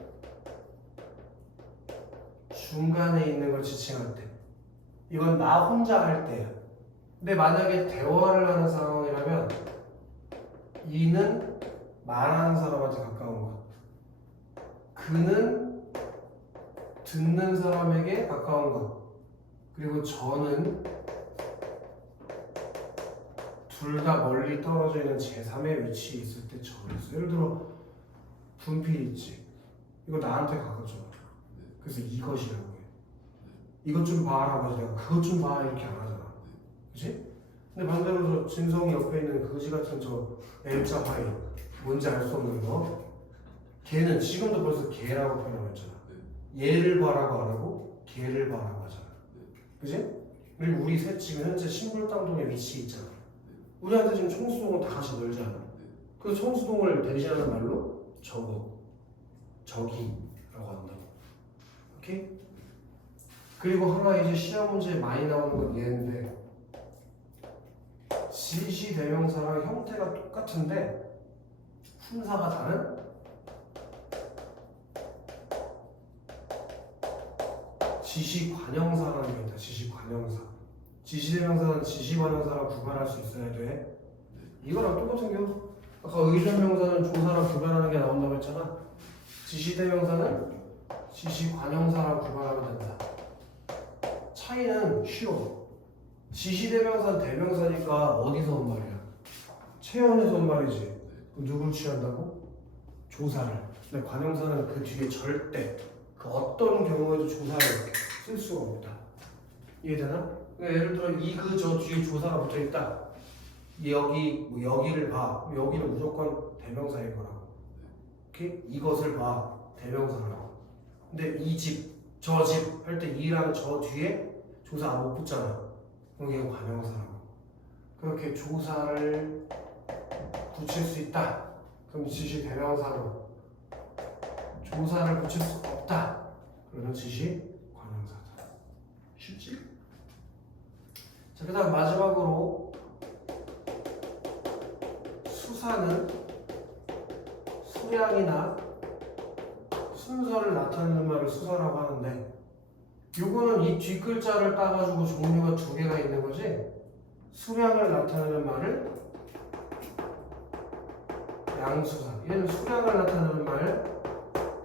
중간에 있는 걸 지칭할 때. 이건 나 혼자 할 때야. 근데 만약에 대화를 하는 상황이라면 이는 말하는 사람한테 가까운 것, 그는 듣는 사람에게 가까운 것, 그리고 저는 둘 다 멀리 떨어져 있는 제3의 위치에 있을 때 저를 써. 예를 들어 분필 있지. 이거 나한테 가깝잖아. 그래서 이것이라고 해. 이것 좀 봐라고 해서 내가 그것 좀 봐 이렇게 안 하잖아. 그치? 근데 반대로 저 진성이 옆에 있는 거지 같은 저 L자 파이 뭔지 알 수 없는 거, 걔는 지금도 벌써 걔라고 표현하고 있잖아. 얘를 봐라고 안 하고 걔를 봐라고 하잖아. 그치? 그리고 우리 셋 지금 현재 신불당동에 위치해 있잖아. 우리한테 지금 청수동은 다 같이 놀잖아. 그 청수동을 대신하는 말로 저거, 저기라고 한다고. 오케이? 그리고 하나 이제 시험 문제에 많이 나오는 건 얘인데, 지시대명사랑 형태가 똑같은데 품사가 다른 지시관형사라는 게 있다. 지시관형사. 지시대명사는 지시관형사랑 구별할 수 있어야 돼. 이거랑 똑같은 겨. 아까 의존명사는 조사랑 구별하는 게 나온다고 했잖아. 지시대명사는 지시관형사랑 구별하면 된다. 차이는 쉬워. 지시대명사는 대명사니까 어디서 온 말이야? 체온에서 온 말이지. 그럼 누굴 취한다고? 조사를. 근데 관형사는 그 뒤에 절대 그 어떤 경우에도 조사를 쓸 수가 없다. 이해되나? 그러니까 예를 들어 이 그 저 뒤에 조사가 붙어있다. 여기 뭐 여기를 봐. 여기는 무조건 대명사일 거라고. 오케이? 이것을 봐. 대명사라고. 근데 이 집, 저 집 할 때 이랑 저 뒤에 조사 못 붙잖아. 그럼 이건 관형사라고. 그렇게 조사를 붙일 수 있다. 그럼 지시 대명사로. 조사를 붙일 수 없다. 그러면 지시 관형사다. 쉽지? 자, 그 다음 마지막으로 수사는 수량이나 순서를 나타내는 말을 수사라고 하는데 요거는 이 뒷글자를 따가지고 종류가 두 개가 있는 거지. 수량을 나타내는 말을 양수사. 얘는 수량을 나타내는 말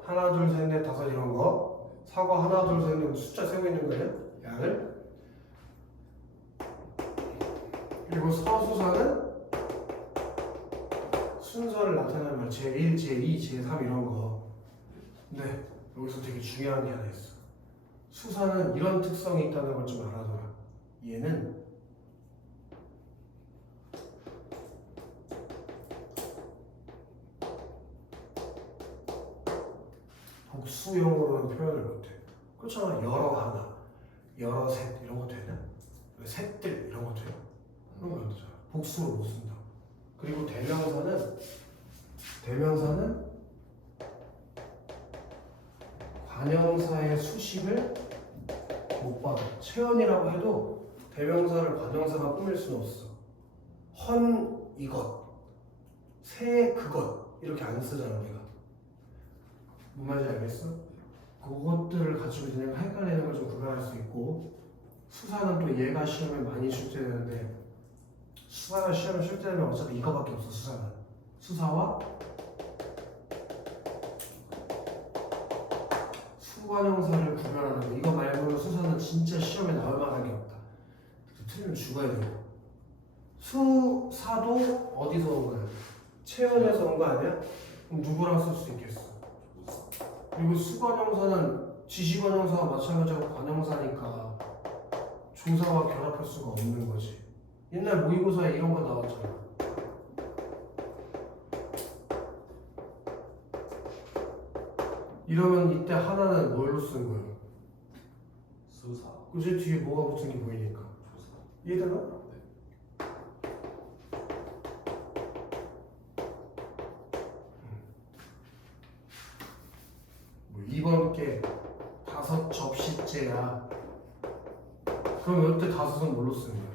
하나 둘 셋 넷 다섯 이런 거. 사과 하나 둘 셋 넷 숫자 세고 있는 거예요. 양을. 그리고 서수사는 순서를 나타내는 말 제1, 제2, 제3 이런 거. 네, 여기서 되게 중요한 게 하나 있어. 수사는 이런 특성이 있다는 걸 좀 알아둬라. 얘는 복수형으로는 표현을 못해. 그렇잖아. 여러 하나, 여러 셋 이런 거 되나? 셋들 이런 거 돼요? 그런 거 안 되잖아. 복수로 못 쓴다. 그리고 대명사는 관형사의 수식을 못 받아. 체언이라고 해도 대명사를 관형사가 꾸밀 수는 없어. 헌 이것, 새 그것 이렇게 안 쓰잖아 우리가. 뭔 말인지 알겠어? 그것들을 가지고 그냥 헷갈리는 걸 좀 구별할 수 있고 수사는 또 얘가 시험에 많이 출제되는데 수사가 시험에 출제되면 어차피 이거밖에 없어. 수사와 수관형사를 구별하는 거. 이거 말고는 수사는 진짜 시험에 나올 만한 게 없다. 틀리면 죽어야 되고. 수사도 어디서 온 거야? 체언에서 온 거 아니야? 그럼 누구랑 쓸 수 있겠어? 그리고 수관형사는 지시관형사와 마찬가지로 관형사니까 조사와 결합할 수가 없는 거지. 옛날 모의고사에 이런 거 나왔잖아. 이러면 이때 하나는 뭘로 쓴 거예요? 수사. 그지? 뒤에 뭐가 붙은 게 보이니까. 조사. 이해되나? 뭐 이번 게 5접시째야. 그럼 이때 5은 뭘로 쓴 거야?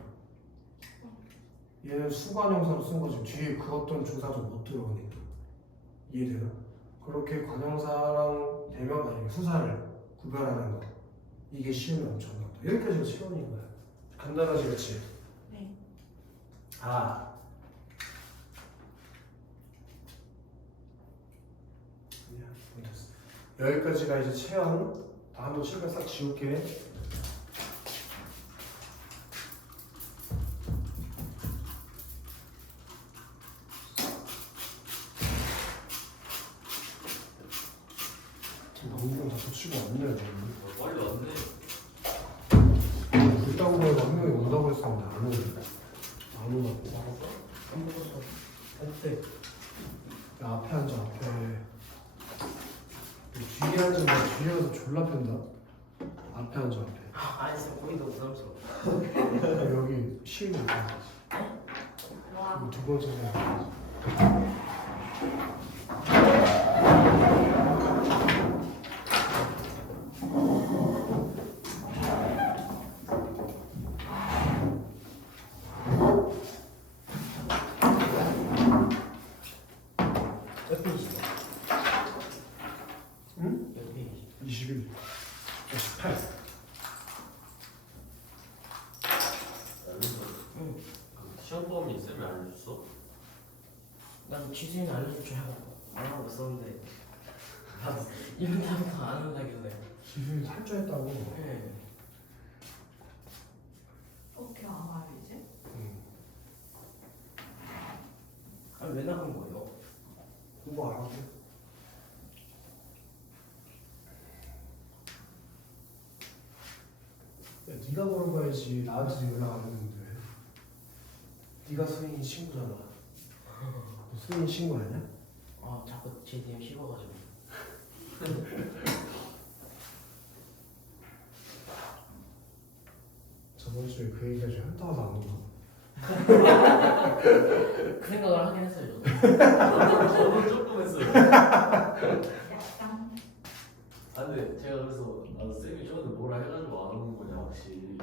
얘는 수관형사로 쓴 거지. 뒤에 그 어떤 조사도 못 들어오니까. 이해되나? 그렇게 관형사랑 대명 아니 수사를 구별하는 거. 이게 시험에 엄청 나온다. 여기까지가 시험인 거야. 간단하지, 그렇지? 네. 아. 됐어. 여기까지가 이제 체험. 다 한번 실컷 싹 지울게. 너무 다 붙이고 왔네. 빨리 왔네. 불타고 보니까 한 명이 온다고 했었는데 안 오네. 안 오나 보다. 안 먹었어. 어때? 야, 앞에 앉아, 앞에. 뒤에 앉으면 뒤에 가서 졸라 팬다. 앞에 앉아, 앞에. 아니 지금 거기도 부담스러워. 여기 쉬고 있어. 와. 그리고 두 번째 생각. 몇 페이지죠? 응? 몇 페이지? 21. 18. 응. 시험 범위 쌤이 알려줬어? 난 취수인 알려줄 줄 알고 안 하고 있었는데 나도 이런 다부터 안 한다길래. 기술이 탈주했다고. 네. 어떻게 알아요 이제? 아니 왜 나간 거예요? 그거 알아? 야, 네가 물어봐야지. 나한테 연락 안 했는데. 네가 수인이 친구잖아. 너 수인이 친구 아니야? 아 자꾸 제 DM 씹어가지고. 저번 주에 그 얘기가 좀 현타가 나는 거. 그 생각을 하긴 했어요 저도. 저도 조금 했어요. 약간 아 근데 제가 그래서 나도 쌤이 저한테 뭐라 해가지고 안 오는 거냐 혹시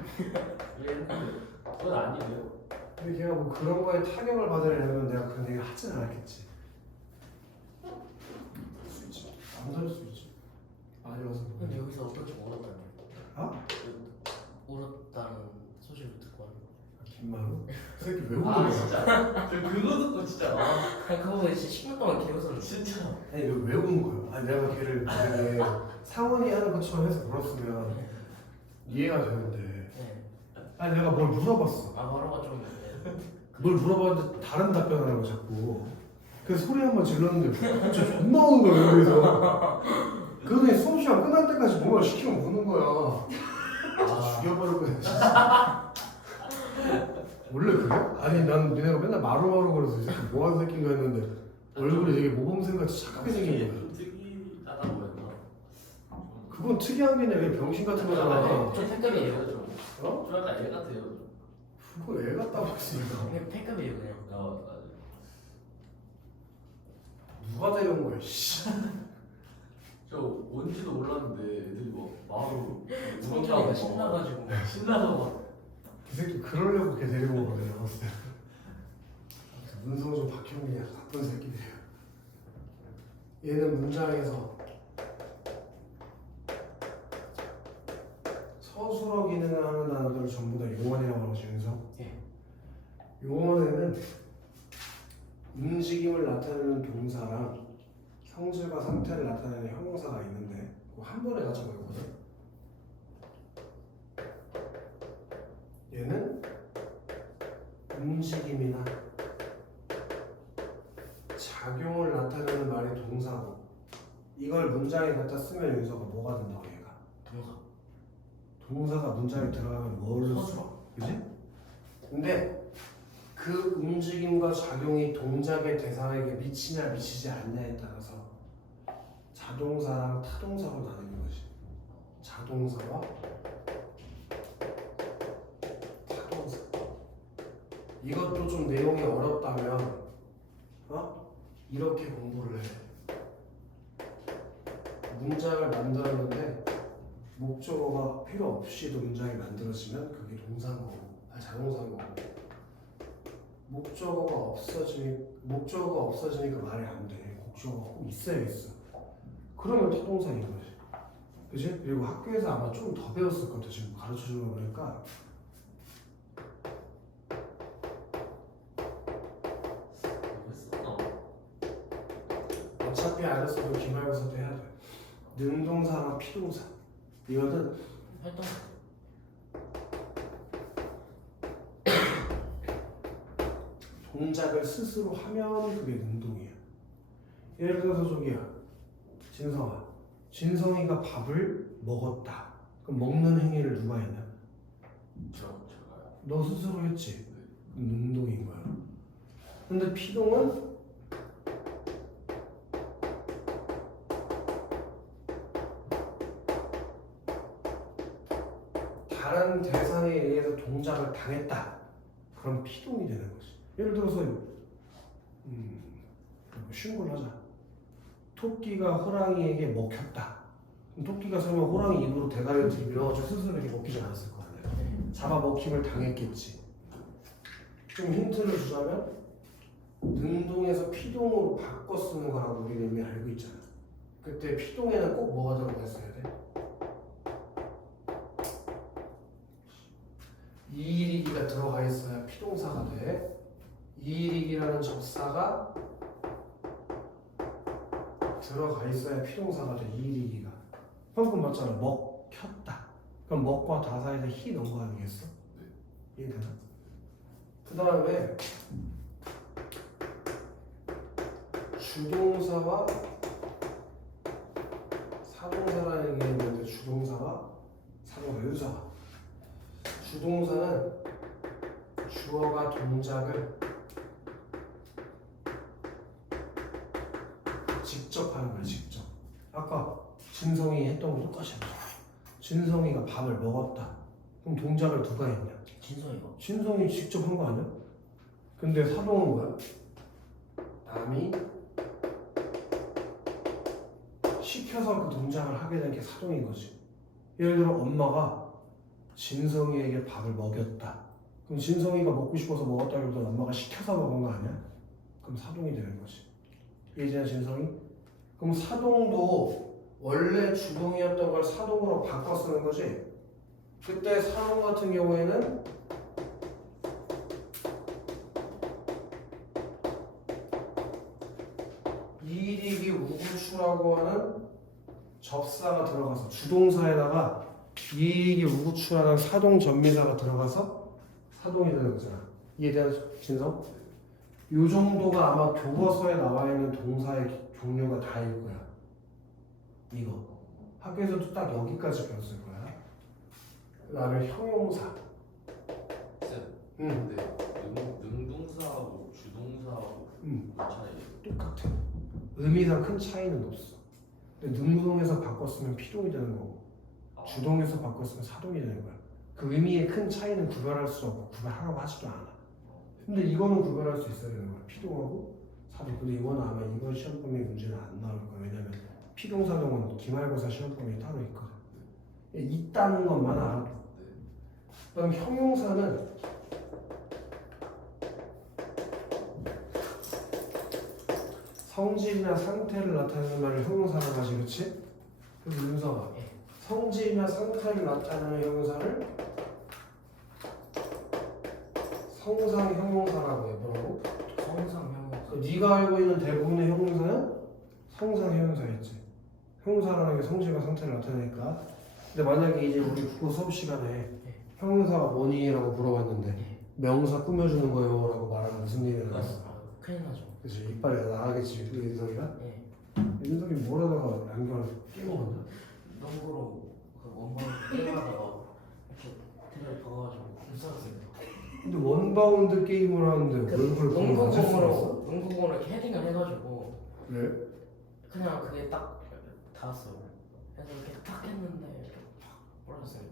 이랬는데 그건 아니래요. 근데 걔가 뭐 그런 거에 타격을 받으려면 내가 그런 얘기를 하진 않았겠지. 그럴 수 있지. 안 그럴 수 있지. 많이 와서. 근데 여기서 어떻게 울었다는 아? 울었다는 소식을 듣고 왔는데. 김만우? 그 새끼 왜 우는 아 거야? 진짜 저 그거 듣고 진짜 그거 보고 진짜 10분 동안 개웃었는데. 진짜 아니 왜 우는 거야? 아니 내가 걔를 만약에 상원이 하는 것처럼 해서 물었으면 이해가 되는데. 네. 아니 내가 뭘 물어봤어. 아 말하가 좀. 네. 뭘 물어봤는데 다른 답변하는 거 자꾸. 그래서 소리 한 번 질렀는데 진짜 존나 우는 거야 여기서. 그러더니 수업 시간 끝날 때까지 뭔가 시키면 우는 거야. 죽여버릴 거야 진짜. 원래 그래? 아니 난 니네가 맨날 마루마루 그래서 이 새끼 뭐하는 새끼인가 했는데 얼굴이 되게 모범생같이 착하게 생긴 거야. 좀 특이하다고 했나? 그건 특이한 게 아니라 병신 같은 거잖아. 좀 패급이에요. 어? 좀 약간 애 같아요. 그거 애 같다고 했으니까. 그냥 패급이에요 그냥. 누가 데려온 거야 씨. 저 온지도 몰랐는데 애들이 막 마루 성준이가 신나가지고. 신나서 막 그 새끼 그러려고 걔 데리고 온 거야 내가 봤을 때. 문성준 박형민이야 나쁜 새끼들이야. 얘는 문장에서 서술어 기능을 하는 단어들을 전부 다 용언이라고 하죠 윤성. 예. 용언에는 움직임을 나타내는 동사랑 형질과 상태를 나타내는 형용사가 있는데 그거 한 번에 다 적어있거든. 얘는 움직임이나 작용을 나타내는 말이 동사고 이걸 문장에 갖다 쓰면 윤서가 뭐가 된다고 얘가? 동사. 동사가 문장에 들어가면 뭐를 써? 그지? 근데 그 움직임과 작용이 동작의 대상에게 미치냐 미치지 않냐에 따라서 자동사랑 타동사로 나누는 거지. 자동사와 타동사. 이것도 좀 내용이 어렵다면 이렇게 공부를 해. 문장을 만들었는데 목적어가 필요 없이도 문장이 만들어지면 그게 동사인 거고, 자동사인 거고. 목적어가 없어지니까 말이 안 돼. 목적어가 꼭 있어야겠어. 그러면 타동사인 거지. 그치? 그리고 학교에서 아마 좀 더 배웠을 것 같아. 지금 가르쳐 주는 거 보니까. 했었나? 어차피 안 했어도 기말고사도 해야 돼. 능동사랑 피동사. 이거는 활동. 동작을 스스로 하면 그게 능동이야. 예를 들어서 저기야, 진성아. 진성이가 밥을 먹었다. 그럼 먹는 행위를 누가 했냐? 제가요. 너 스스로 했지. 능동인 거야. 근데 피동은 다른 대상에 의해서 동작을 당했다. 그럼 피동이 되는 거지. 예를 들어서 쉬운 걸로 하자. 토끼가 호랑이에게 먹혔다. 그럼 토끼가 설마 호랑이 입으로 대가리를 들이밀어가지고 스스로 이렇게 먹히지 않았을 거 아니야. 잡아먹힘을 당했겠지. 좀 힌트를 주자면 능동에서 피동으로 바꿔 쓰는 거라고 우리는 이미 알고 있잖아. 그때 피동에는 꼭 뭐가 들어가 있어야 돼? 이일이기가 들어가 있어야 피동사가 돼. 이일이기라는 접사가 들어가 있어야 피동사가 돼. 이일이기가. 방금 맞잖아. 먹혔다. 그럼 먹과 다사에다 히 넣은 거 아니겠어? 이해되나? 그 다음에 주동사와 사동사라는 게 있는데 주동사와 사동사 윤서가 주동사는 주어가 동작을 직접 하는 거야. 직접. 아까 진성이 했던 거 똑같이 하는 거야. 진성이가 밥을 먹었다. 그럼 동작을 누가 했냐? 진성이가. 진성이 직접 한 거 아니야? 근데 사동은 뭐야? 남이 시켜서 그 동작을 하게 된 게 사동인 거지. 예를 들어 엄마가 진성이에게 밥을 먹였다. 그럼 진성이가 먹고 싶어서 먹었다기보다 엄마가 시켜서 먹은 거 아니야? 그럼 사동이 되는 거지. 이해되냐 진성이? 그럼 사동도 원래 주동이었던 걸 사동으로 바꿔 쓰는 거지. 그때 사동 같은 경우에는 이익이 우구추라고 하는 접사가 들어가서 주동사에다가 이익이 우구추라는 사동 전미사가 들어가서 사동이 되는 거잖아. 이해되냐 진성? 요 정도가 아마 교과서에 나와 있는 동사의 종류가 다일 거야. 이거 학교에서도 딱 여기까지 배웠을 거야. 그다음에 형용사. 쌤. 응. 근데 능동사하고 주동사하고 차이. 똑같아. 의미상 큰 차이는 없어. 근데 능동에서 바꿨으면 피동이 되는 거고 주동에서 바꿨으면 사동이 되는 거야. 그 의미의 큰 차이는 구별할 수 없고 구별하라고 하지도 않아. 근데 이거는 구별할 수 있어야 되는 거야. 피동하고 사동. 근데 이거는 아마 이번 시험 범위 문제는 안 나올 거야. 왜냐면 피동사동은 기말고사 시험 범위 따로 있거든. 있다는 것만 알아. 그다음 형용사는 성질이나 상태를 나타내는 말을 형용사라고 하지, 그렇지? 그래서 윤서가 성질이나 상태를 나타내는 형용사를 성상 형용사라고 해. 뭐라고? 성상 형용사. 그 네가 알고 있는 대부분의 형용사는 성상 형용사였지. 형용사라는 게 성질과 상태를 나타내니까. 근데 만약에 이제 우리 국어 수업 시간에 형용사가 뭐니?라고 물어봤는데 명사 꾸며주는 거요라고 말하면 무슨 일이 나겠어? 큰일 나죠. 그치, 이빨이 나가겠지. 그 윤석이가? 예. 윤석이 뭐라다가 안경을 깨먹었나? 농구로 그 원본 게임하다가 이렇게 등을 박아가지고 공사했습니다. 근데 원바운드 게임을 하는데 그 얼굴 보면 맞을 수가 있어? 농구공으로 이렇게 헤딩을 해가지고 왜? 그냥 그게 딱 닿았어요. 그래서 이렇게 탁 했는데 이렇게 팍 부러졌어요.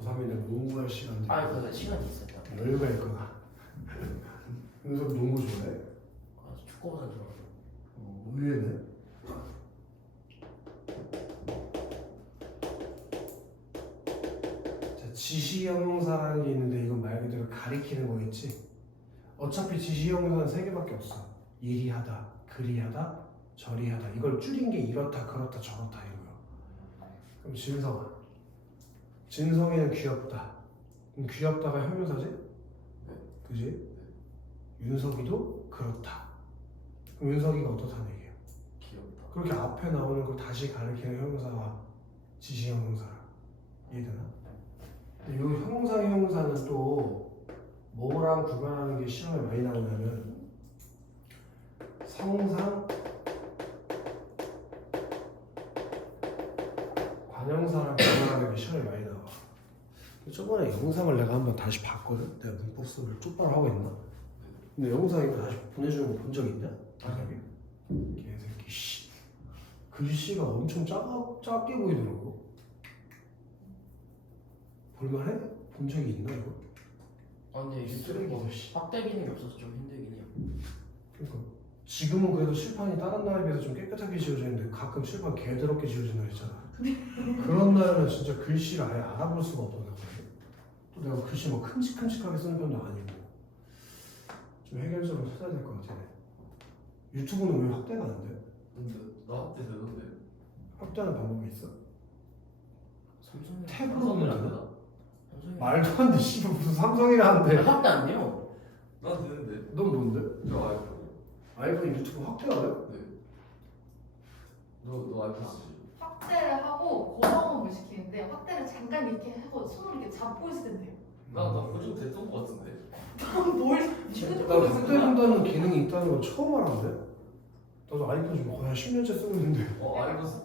고3이는 농구할 시간인데 그 시간이 있었다. 여유가 있구나. 윤석 농구 좋아해? 축구보다 좋아요. 의외네. 자, 지시형용사라는 게 있는데 이건 말 그대로 가리키는 거겠지? 어차피 지시형용사는 세 개밖에 없어. 이리하다, 그리하다, 저리하다. 이걸 줄인 게 이렇다, 그렇다, 저렇다 이거야. 그럼 진성아. 진성이는 귀엽다. 그럼 귀엽다가 형용사지? 그지? 윤석이도 그렇다. 그럼 윤석이가 어떻다는 얘기야? 귀엽다. 그렇게 앞에 나오는 걸 다시 가리키는 형용사가 지시형용사라. 이해되나? 근데 이 형용사 형용사는 또 뭐랑 구별하는 게 시험에 많이 나오냐면 성상 관형사랑 구별하는 게 시험에 많이 나와. 저번에 영상을 내가 한번 다시 봤거든. 내가 문법 수업을 쪽바로 하고 있나? 근데 영상 이거 다시 보내주는 거 본 적 있냐? 개새끼 씨. 글씨가 엄청 작게 보이더라고. 볼만해? 본 적이 있나 이거? 근데 쓰레기다, 뭐 씨. 확대 기능이 없어서 좀 힘들긴 해요. 그러니까 지금은 그래도 칠판이 다른 날에 비해서 좀 깨끗하게 지워져 있는데 가끔 칠판 개더럽게 지워진 날 있잖아. 그런 날에는 진짜 글씨를 아예 알아볼 수가 없더라고. 또 내가 글씨 뭐 큼직큼직하게 쓰는 편도 아니고 좀 해결책을 찾아야 될 것 같아. 유튜브는 왜 확대가 안 돼? 근데 나한테 되던데. 확대하는 방법이 있어? 삼성이 탭으로 보면 되나? 삼성이 말도 안 돼. 씨발 무슨 삼성이라 하는데. 확대 안 돼요. 난 되는데. 넌 뭔데? 저 아이폰. 아이폰 유튜브 확대가 돼? 네. 너 아이폰 쓰지? 확대를 하고 고정업을 시키는데 확대를 잠깐 이렇게 하고 손으로 이렇게 잡고 있을 텐데요. 나 고정 됐던 것 같은데. 뭘 나 확대 본다는 기능이 있다는 거 처음 알았는데? 나도 아이폰 지금 거의 한 10년째 쓰고 있는데. 아이폰 쓰.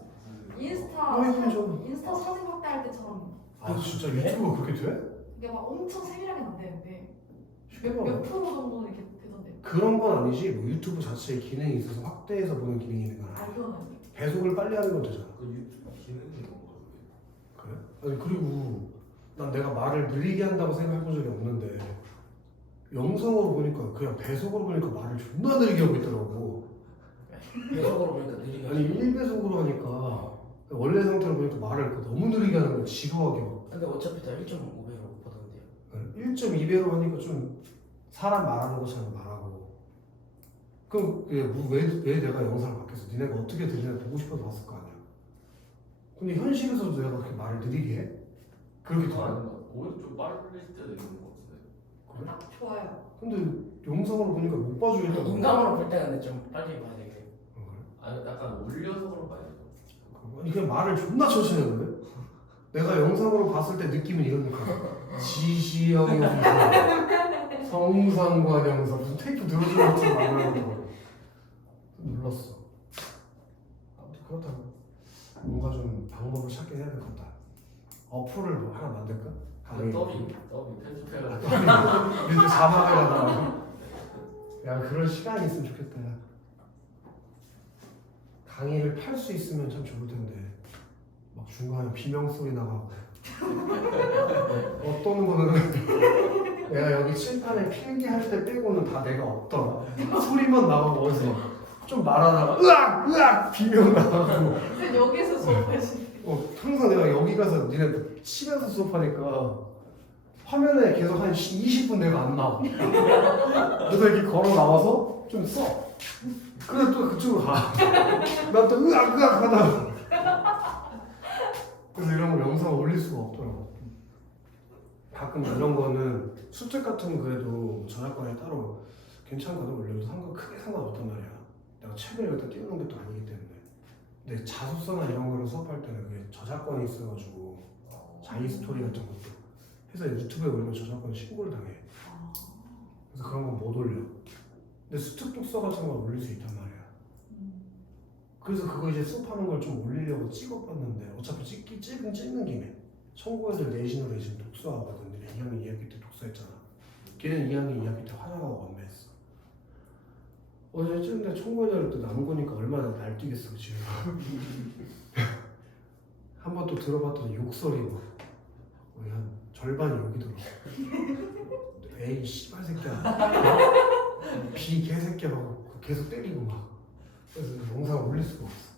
인스타 사진 확대할 때처럼 아 진짜 유튜브가 그렇게 돼? 이게 막 엄청 세밀하게 안 되는데 쉽게 몇 프로 정도는 이렇게 되던데요. 그런 건 아니지. 뭐 유튜브 자체에 기능이 있어서 확대해서 보는 기능이 있는 건 아니야. 이건 아니에요. 배속을 빨리 하는 건 되잖아. 그 유튜브 기능이 뭔가 그게. 그래? 아니 그리고 난 내가 말을 느리게 한다고 생각해 본 적이 없는데 영상으로 보니까 그냥 배속으로 보니까 말을 존나 느리게 하고 있더라고. 배속으로 보니까 느리게 아니 하지. 1배속으로 하니까 원래 상태로 보니까 말을 너무 느리게 하는 거야. 지루하게 막. 근데 어차피 다 1.5배로 보던데요. 1.2배로 하니까 좀 사람 말하는 것처럼 말하고. 그럼 왜 내가 영상을 받겠어? 니네가 어떻게 들리나 보고 싶어서 봤을 거 아니야. 근데 현실에서도 내가 그렇게 말을 느리게 해? 그렇게 그거 돼? 아닌가? 오히려 좀 빠를 때도 있는 것 같은데. 그래? 딱 좋아요. 근데 영상으로 보니까 못 봐주겠다. 인감으로 볼 때는 근데 좀 빨리 봐야 되겠네. 아니 약간 올려서 그런 거 아니에요? 아니 그냥 말을 존나 천천히 하는데? 내가 영상으로 봤을 때 느낌은 이런 느낌. 지시형 영상, 성상관형사 무슨 테이프 들어주는 것처럼 말하는 거. 눌렀어. 아무튼 그렇다고 뭔가 좀 방법을 찾긴 해야 될 것 같다. 어플을 뭐 하나 만들까? 더빙 편집해가지고. 이제 자막에다가 야 그런 시간이 있으면 좋겠다. 강의를 팔 수 있으면 참 좋을 텐데 막 중간에 비명 소리 나가고 어떤 거는 내가 여기 칠판에 필기할 때 빼고는 다 내가 없더라. 소리만 나가고 어디서 좀 말하다가 으악 비명 나가고 선생님 여기서 수업하시는. 항상 내가 여기 가서 니네 집에서 수업하니까 화면에 계속 한 20분 내가 안 나와. 그래서 이렇게 걸어 나와서 좀 써. 그래 또 그쪽으로 가. 난 또 으악 하다가. 그래서 이런 거 영상 올릴 수가 없더라고. 가끔 이런 거는 수책 같은 거 그래도 저작권에 따로 괜찮거든. 올려도 크게 상관없단 말이야. 내가 책을 여기다 띄우는 것도 아니기 때문에. 근데 자소서나 이런 거를 수업할 때는 그게 저작권이 있어가지고 자기스토리 같은 것도 해서 유튜브에 올리면 저작권 신고를 당해. 그래서 그런 건 못 올려. 근데 수특 독서 같은 건 올릴 수 있단 말이야. 그래서 그거 이제 수업하는 걸 좀 올리려고 찍어봤는데 어차피 찍는 김에 청구애들 내신으로 이제 독서하거든. 2학년 2학기 때 독서했잖아. 걔는 2학년 2학기 때 화장하고 완매했어. 어제 찍는데 청구애들 또 남은 거니까 얼마나 날뛰겠어 지금. 한 번 또 들어봤더니 욕설이 막 거의 한 절반이 욕이더라고. 에이 씨발 새끼야. 비 개새끼야 막 계속 때리고 막. 그래서 영상 올릴 수가 없어.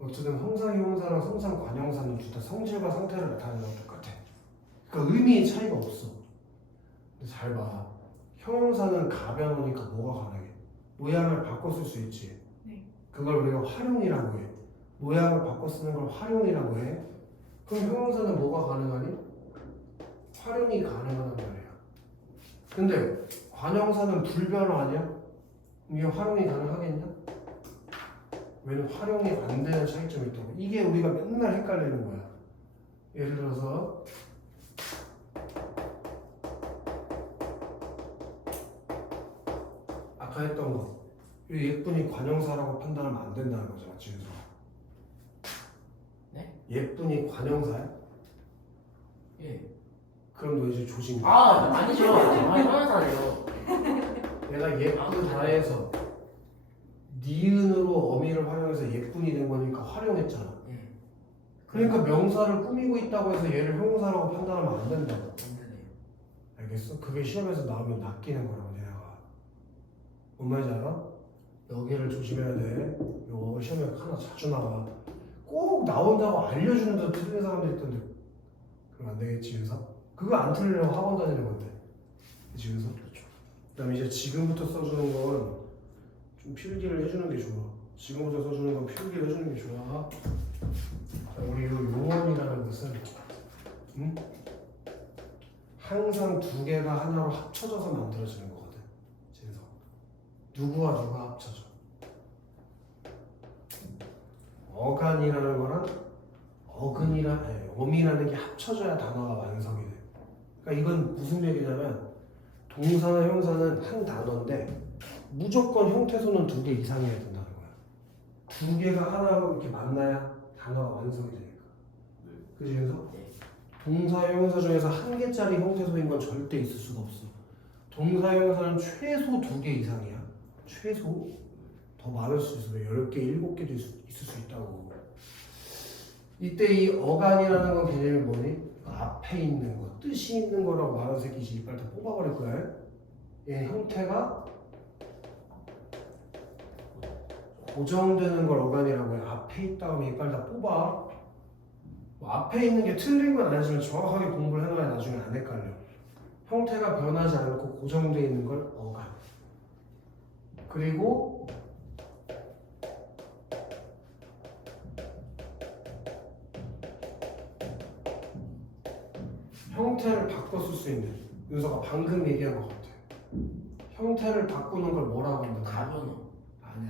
어쨌든 형상형사랑 성상관형사는 둘 다 성질과 상태를 나타내는 건 똑같아. 그러니까 의미의 차이가 없어. 근데 잘 봐. 형용사는 가변어니까 뭐가 가능해? 모양을 바꿔 쓸 수 있지. 네. 그걸 우리가 활용이라고 해. 모양을 바꿔 쓰는 걸 활용이라고 해. 그럼 형용사는 뭐가 가능하니? 활용이 가능하단 말이야. 근데 관형사는 불변어 아니야? 이게 활용이 가능하겠냐? 왜냐면 활용이 안 되는 차이점이 있다고. 이게 우리가 맨날 헷갈리는 거야. 예를 들어서 아까 했던 거. 이 예쁜이 관형사라고 판단하면 안 된다는 거죠, 맞지? 네? 예쁜이 관형사야? 예. 그럼 너 이제 조심. 아니죠. 형용사네요. 내가 예쁘다 해서 니은으로 어미를 활용해서 예쁜이 된 거니까 활용했잖아. 예. 그러니까 명사를 꾸미고 있다고 해서 얘를 형용사라고 판단하면 안 된다고. 안 되네요. 알겠어? 그게 시험에서 나오면 낚이는 거라고 내가. 뭔 말인지 알아? 여기를 조심해야 돼. 이거 시험에 하나 자주 나와. 꼭 나온다고 알려주는데도 틀린 사람도 있던데 그럼 안 되겠지, 윤서? 그거 안 틀리려고 학원 다니는 건데. 그치, 윤서? 그렇죠. 그 다음에 이제 지금부터 써주는 건 좀 필기를 해주는 게 좋아. 지금부터 써주는 건 필기를 해주는 게 좋아. 자, 우리 이 용언이라는 것은 항상 두 개가 하나로 합쳐져서 만들어지는 거거든. 진서. 누구와 누가 합쳐져? 어간이라는 거랑 어미라는 게 합쳐져야 단어가 완성이 돼. 그러니까 이건 무슨 얘기냐면 동사나 형사는 한 단어인데 무조건 형태소는 두 개 이상이어야 된다는 거야. 두 개가 하나로 이렇게 만나야 단어가 완성이 되니까. 그치, 그래서 동사, 형사 중에서 한 개짜리 형태소인 건 절대 있을 수가 없어. 동사, 형사는 최소 두 개 이상이야. 최소. 더 많을 수 있어. 10개, 7개도 있을 수 있다고. 이때 이 어간이라는 건 개념이 뭐니? 앞에 있는 거, 뜻이 있는 거라고 말하는 새끼지 이빨 다 뽑아버릴 거야. 얘 형태가 고정되는 걸 어간이라고 해. 앞에 있다 하면 이빨 다 뽑아. 뭐 앞에 있는 게 틀린 건 아니지만 정확하게 공부를 해놔야 나중에 안 헷갈려. 형태가 변하지 않고 고정되어 있는 걸 어간. 그리고 형태를 바꿔 쓸 수 있는, 윤서가 방금 얘기한 것 같아. 형태를 바꾸는 걸 뭐라고 한다? 가변호. 아니.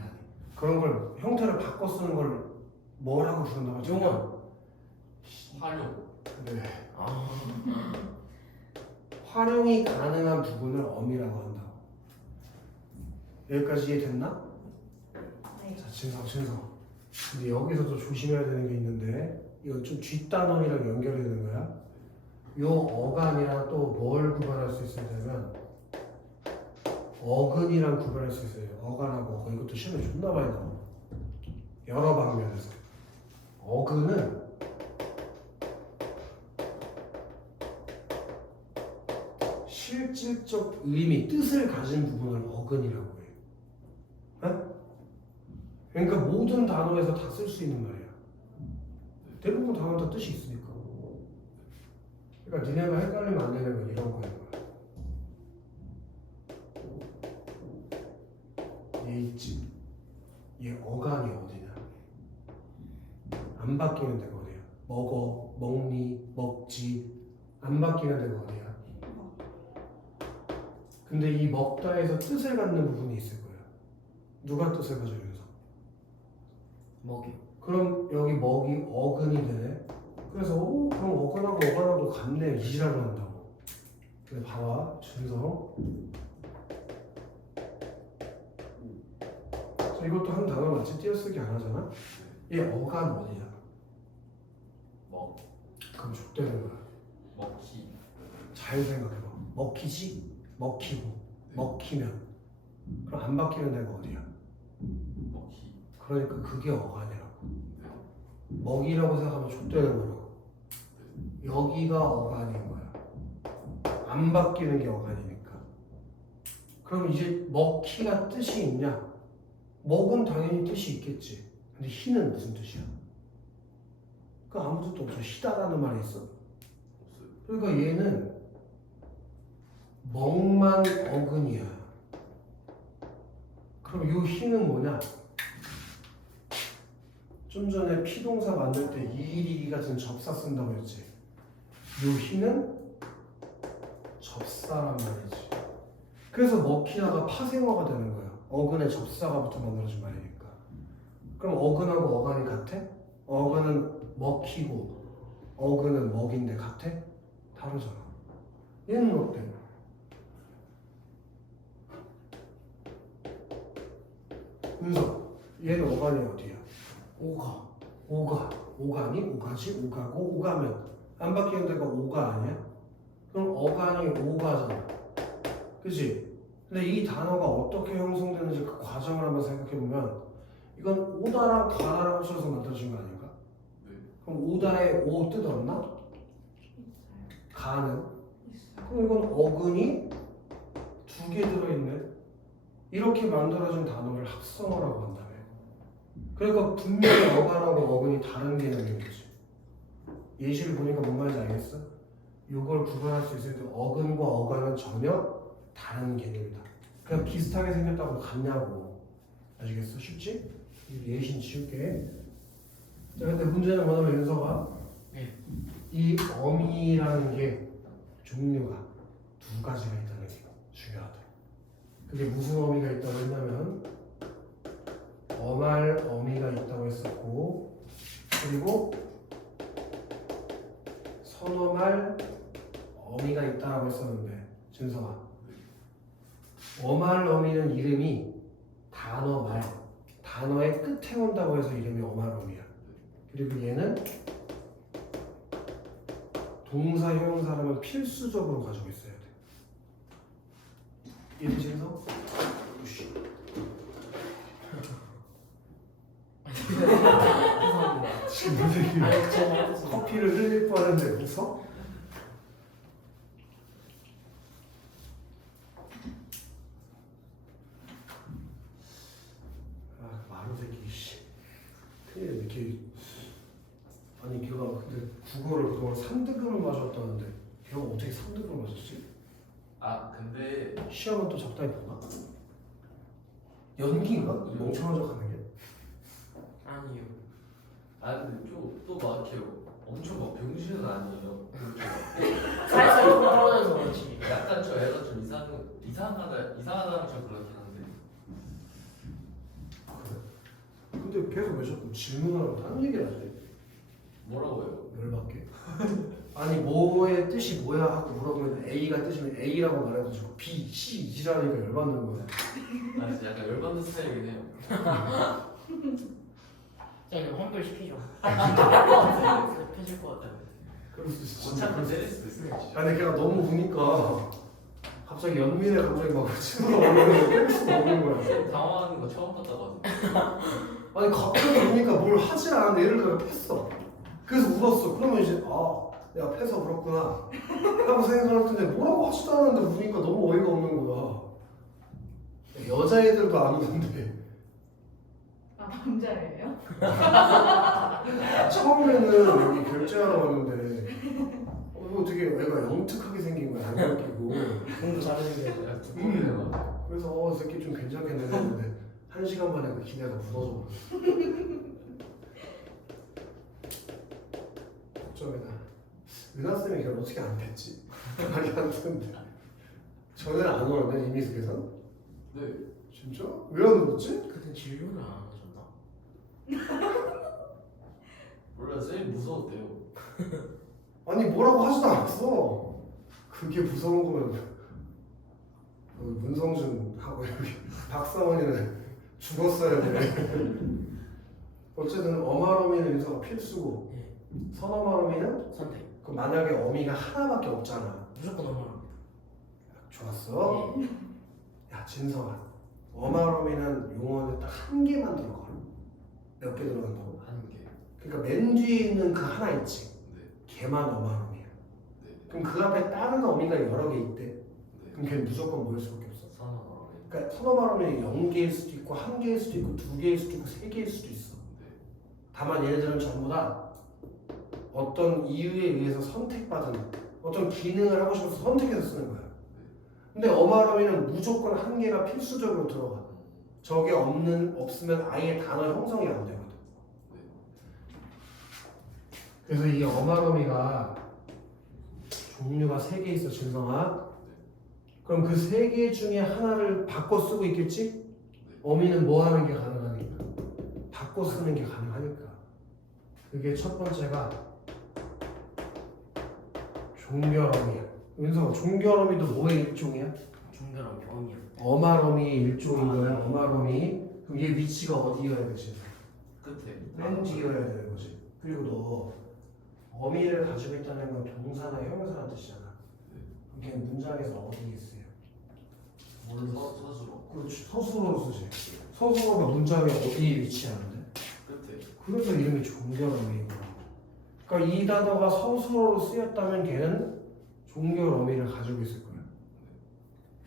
그런 걸 형태를 바꿔 쓰는 걸 뭐라고 부른다고 하죠? 용어. 활용. 네. 아. 활용이 가능한 부분을 어미라고 한다. 여기까지 이해됐나? 네. 자, 진성. 근데 여기서도 조심해야 되는 게 있는데 이건 좀 뒷단원이랑 연결이 되는 거야. 요 어간이랑 또 뭘 구별할 수 있어야 되면 어근이랑 구별할 수 있어요. 어간하고 어근. 이것도 시험에 존나 많이 나와. 여러 방면에서. 어근은 실질적 의미, 뜻을 가진 부분을 어근이라고 해요. 어? 그러니까 모든 단어에서 다 쓸 수 있는 말이야. 대부분 단어 다 뜻이 있으니까. 그러니까 니네가 헷갈리면 안 되는 건 이런 거인 거야. 얘 있지. 얘 어간이 어디냐? 안 바뀌는 데가 어디야? 먹어, 먹니, 먹지. 안 바뀌는 데가 어디야? 근데 이 먹다에서 뜻을 갖는 부분이 있을 거야. 누가 뜻을 가져 여기서? 먹이. 그럼 여기 먹이 어근이 되네. 그래서 그럼 어간하고 같네 이지랄을 한다고. 근데 봐봐 준성. 자, 이것도 한 단어 맞지? 띄어쓰기 안 하잖아. 얘 어간 어디야? 먹. 그럼 족되는 거야. 먹기. 잘 생각해봐. 먹히지? 먹히고 먹히면 그럼 안 바뀌는 데가 어디야? 먹기. 그러니까 그게 어간이라고. 먹이라고 생각하면 족되는 거라고. 여기가 어간인 거야. 안 바뀌는 게 어간이니까. 그럼 이제 먹히가 뜻이 있냐? 먹은 당연히 뜻이 있겠지. 근데 희는 무슨 뜻이야? 그 아무 뜻도 없어. 희다라는 말이 있어. 그러니까 얘는 먹만 어근이야. 그럼 요 희는 뭐냐? 좀 전에 피동사 만들 때 이일이기 같은 접사 쓴다고 했지. 요 희는 접사란 말이지. 그래서 먹히다가 파생어가 되는 거야. 어근에 접사가 붙어 만들어진 말이니까. 그럼 어근하고 어간이 같아? 어근은 먹히고 어근은 먹인데 같아? 다르잖아. 얘는 어때? 윤서, 얘는 어간이 어디야? 오간이 오가지 오가고 오가면 안 바뀌는 데가 오가 아니야? 그럼 어간이 오가잖아. 그치? 근데 이 단어가 어떻게 형성되는지 그 과정을 한번 생각해보면 이건 오다랑 가다랑 합쳐서 만들어진 거 아닌가? 네. 그럼 오다에 오 뜻 없나? 가는? 있어요. 그럼 이건 어근이 두 개 들어있네. 이렇게 만들어진 단어를 합성어라고 한다며. 그러니까 분명히 어간하고 어근이 다른 개념인 거지. 예시를 보니까 뭔 말인지 알겠어? 이걸 구분할 수 있을 때 어근과 어간은 전혀 다른 개념이다. 그냥 비슷하게 생겼다고 같냐고. 아시겠어? 쉽지? 예시는 지울게. 자, 근데 문제는 뭐냐면 윤서가 네. 이 어미라는 게 종류가 두 가지가 있다는 게 중요하다. 그게 무슨 어미가 있다고 했냐면 어말 어미가 있다고 했었고, 그리고 선어말 어미가 있다고 했었는데, 준성아, 어말 어미는 이름이 단어의 끝에 온다고 해서 이름이 어말 어미야. 그리고 얘는 동사 형용사라면 필수적으로 가지고 있어야 돼. 이해되지, 준성? 우씨. 죄송합니다. 지금 무슨 아니 제가 커피를 흘릴 뻔했는데 웃어? 이렇게 아니 걔가 근데 국어를 그동안 3등급을 맞았다는데 걔가 어떻게 3등급을 맞았지? 아 근데 시험은 또 적당히 보나? 연기인가? 멍청한 척하는 게? 아니요. 아 근데 좀또 막혀요. 엄청 막 병신은 아니에요. 살살 좀 떨어져서 그렇지. 약간 저 애가 좀 이상하다면 좀 그렇긴 한데. 근데 계속 왜 자꾸 질문하고 다른 얘기를 하지? 뭐라고요? 열받게. 아니 뭐의 뜻이 뭐야 하고 물어보면 A가 뜻이면 A라고 말해가지고 B, C, G라니까 열받는 거야. 아 진짜 약간 열받는 스타일이긴 해요. 그냥 환불 시키죠. 펴질 것 같아요. 그럴 수 있어. 어차피 때릴 수도 있어요. 아니 걔가 너무 우니까 갑자기 연민에 갑자기 막 친구가 오면 깰 수가 없는 거야. 당황하는 거 처음 봤다고 아니 갑자기 우니까 뭘 하질 않았는데 얘를 내가 팼어. 그래서 울었어. 그러면 이제 아 내가 패서 울었구나 라고 생각할 텐데 뭐라고 하지도 않았는데 우니까 너무 어이가 없는 거야. 여자애들도 안 우는데 아 남자예요? 처음에는 여기 결제하러 왔는데 이거 되게 애가 영특하게 생긴 거야. 안 웃기고 공부 잘하는데. 약간 두꺼운 애가. 그래서 새끼 좀 괜찮겠네 했는데 1시간 만에 그 기대가 무너져. 어쩌면 은하쌤이 걔를 어떻게 안 뺐지? 말이 안 되는데 전에는 안 울었네 이미숙에선? 네. 진짜? 왜 안 울었지? 그때 진료를 안 하셨나? 몰라 쌤이 무서웠대요. 아니 뭐라고 하지도 않았어. 그게 무서운 거면 문성준하고 여기 박상원이는 죽었어야 돼. 어쨌든 어마어미는 윤서가 필수고 예. 선어마어미는 선택. 그 만약에 어미가 하나밖에 없잖아. 무조건 넘어갑니다. 좋았어. 야 진성아 어마어미는 용어는 딱 한 개만 들어가. 몇 개 들어간다고? 한 개. 그러니까 맨 뒤에 있는 그 하나 있지. 네. 걔만 어마어미야. 네. 그럼 그 앞에 다른 어미가 여러 개 있대. 네. 그럼 걔는 무조건 뭐일 수밖에 없어. 선언어로. 그러니까 선어마어미 0개일 수도 있고 1개일 수도 있고 2개일 수도 있고 3개일 수도 있어. 네. 다만 얘네들은 전부 다 어떤 이유에 의해서 선택받은 어떤 기능을 하고 싶어서 선택해서 쓰는 거야. 근데 어마어미는 무조건 한 개가 필수적으로 들어가. 저게 없으면 아예 단어 형성이 안 되거든. 그래서 이 어마어미가 종류가 3개 있어, 진성아. 그럼 그 3개 중에 하나를 바꿔 쓰고 있겠지? 어미는 뭐 하는 게 가능하니까? 바꿔 쓰는 게 가능하니까. 그게 첫 번째가 종결어미야. 윤성아, 종결어미도 뭐의 일종이야? 중결함 병이요. 어마어미의 일종인 거야, 어마어미. 그럼 얘 위치가 어디여야 되지? 끝에. 맨 뒤여야 되는 거지. 그리고 너 어미를 가지고 있다는 건 동사나 형용사라는 뜻이잖아. 그럼 걔는 문장에서 어디에 쓰여? 서술어. 그렇지, 서술어로 쓰지. 서술어가 문장에 어디에 위치하는데? 끝에. 그래서 이름이 종결어미인 거라고. 그러니까 이 단어가 서술어로 쓰였다면 걔는 종결어미를 가지고 있을 거야.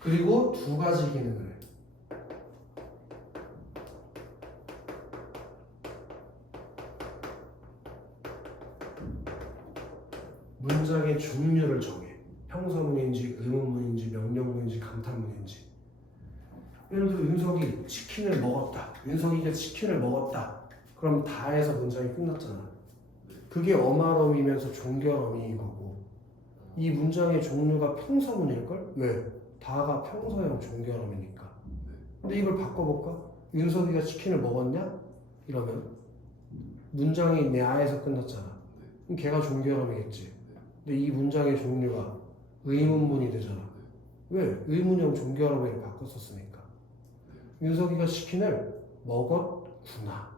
그리고 2가지 기능을 해. 문장의 종류를 정해. 평서문인지 의문문인지 명령문인지 감탄문인지. 예를 들어 윤석이 치킨을 먹었다. 윤석이가 치킨을 먹었다. 그럼 다해서 문장이 끝났잖아. 그게 어마어미면서 종결어미인 거고. 이 문장의 종류가 평서문일걸? 왜? 다가 평서형 종결어미니까. 근데 이걸 바꿔볼까? 윤석이가 치킨을 먹었냐? 이러면 문장이 내 아에서 끝났잖아. 그럼 걔가 종결어미겠지. 근데 이 문장의 종류가 의문문이 되잖아. 왜? 의문형 종결어미를 바꿨었으니까. 윤석이가 치킨을 먹었구나.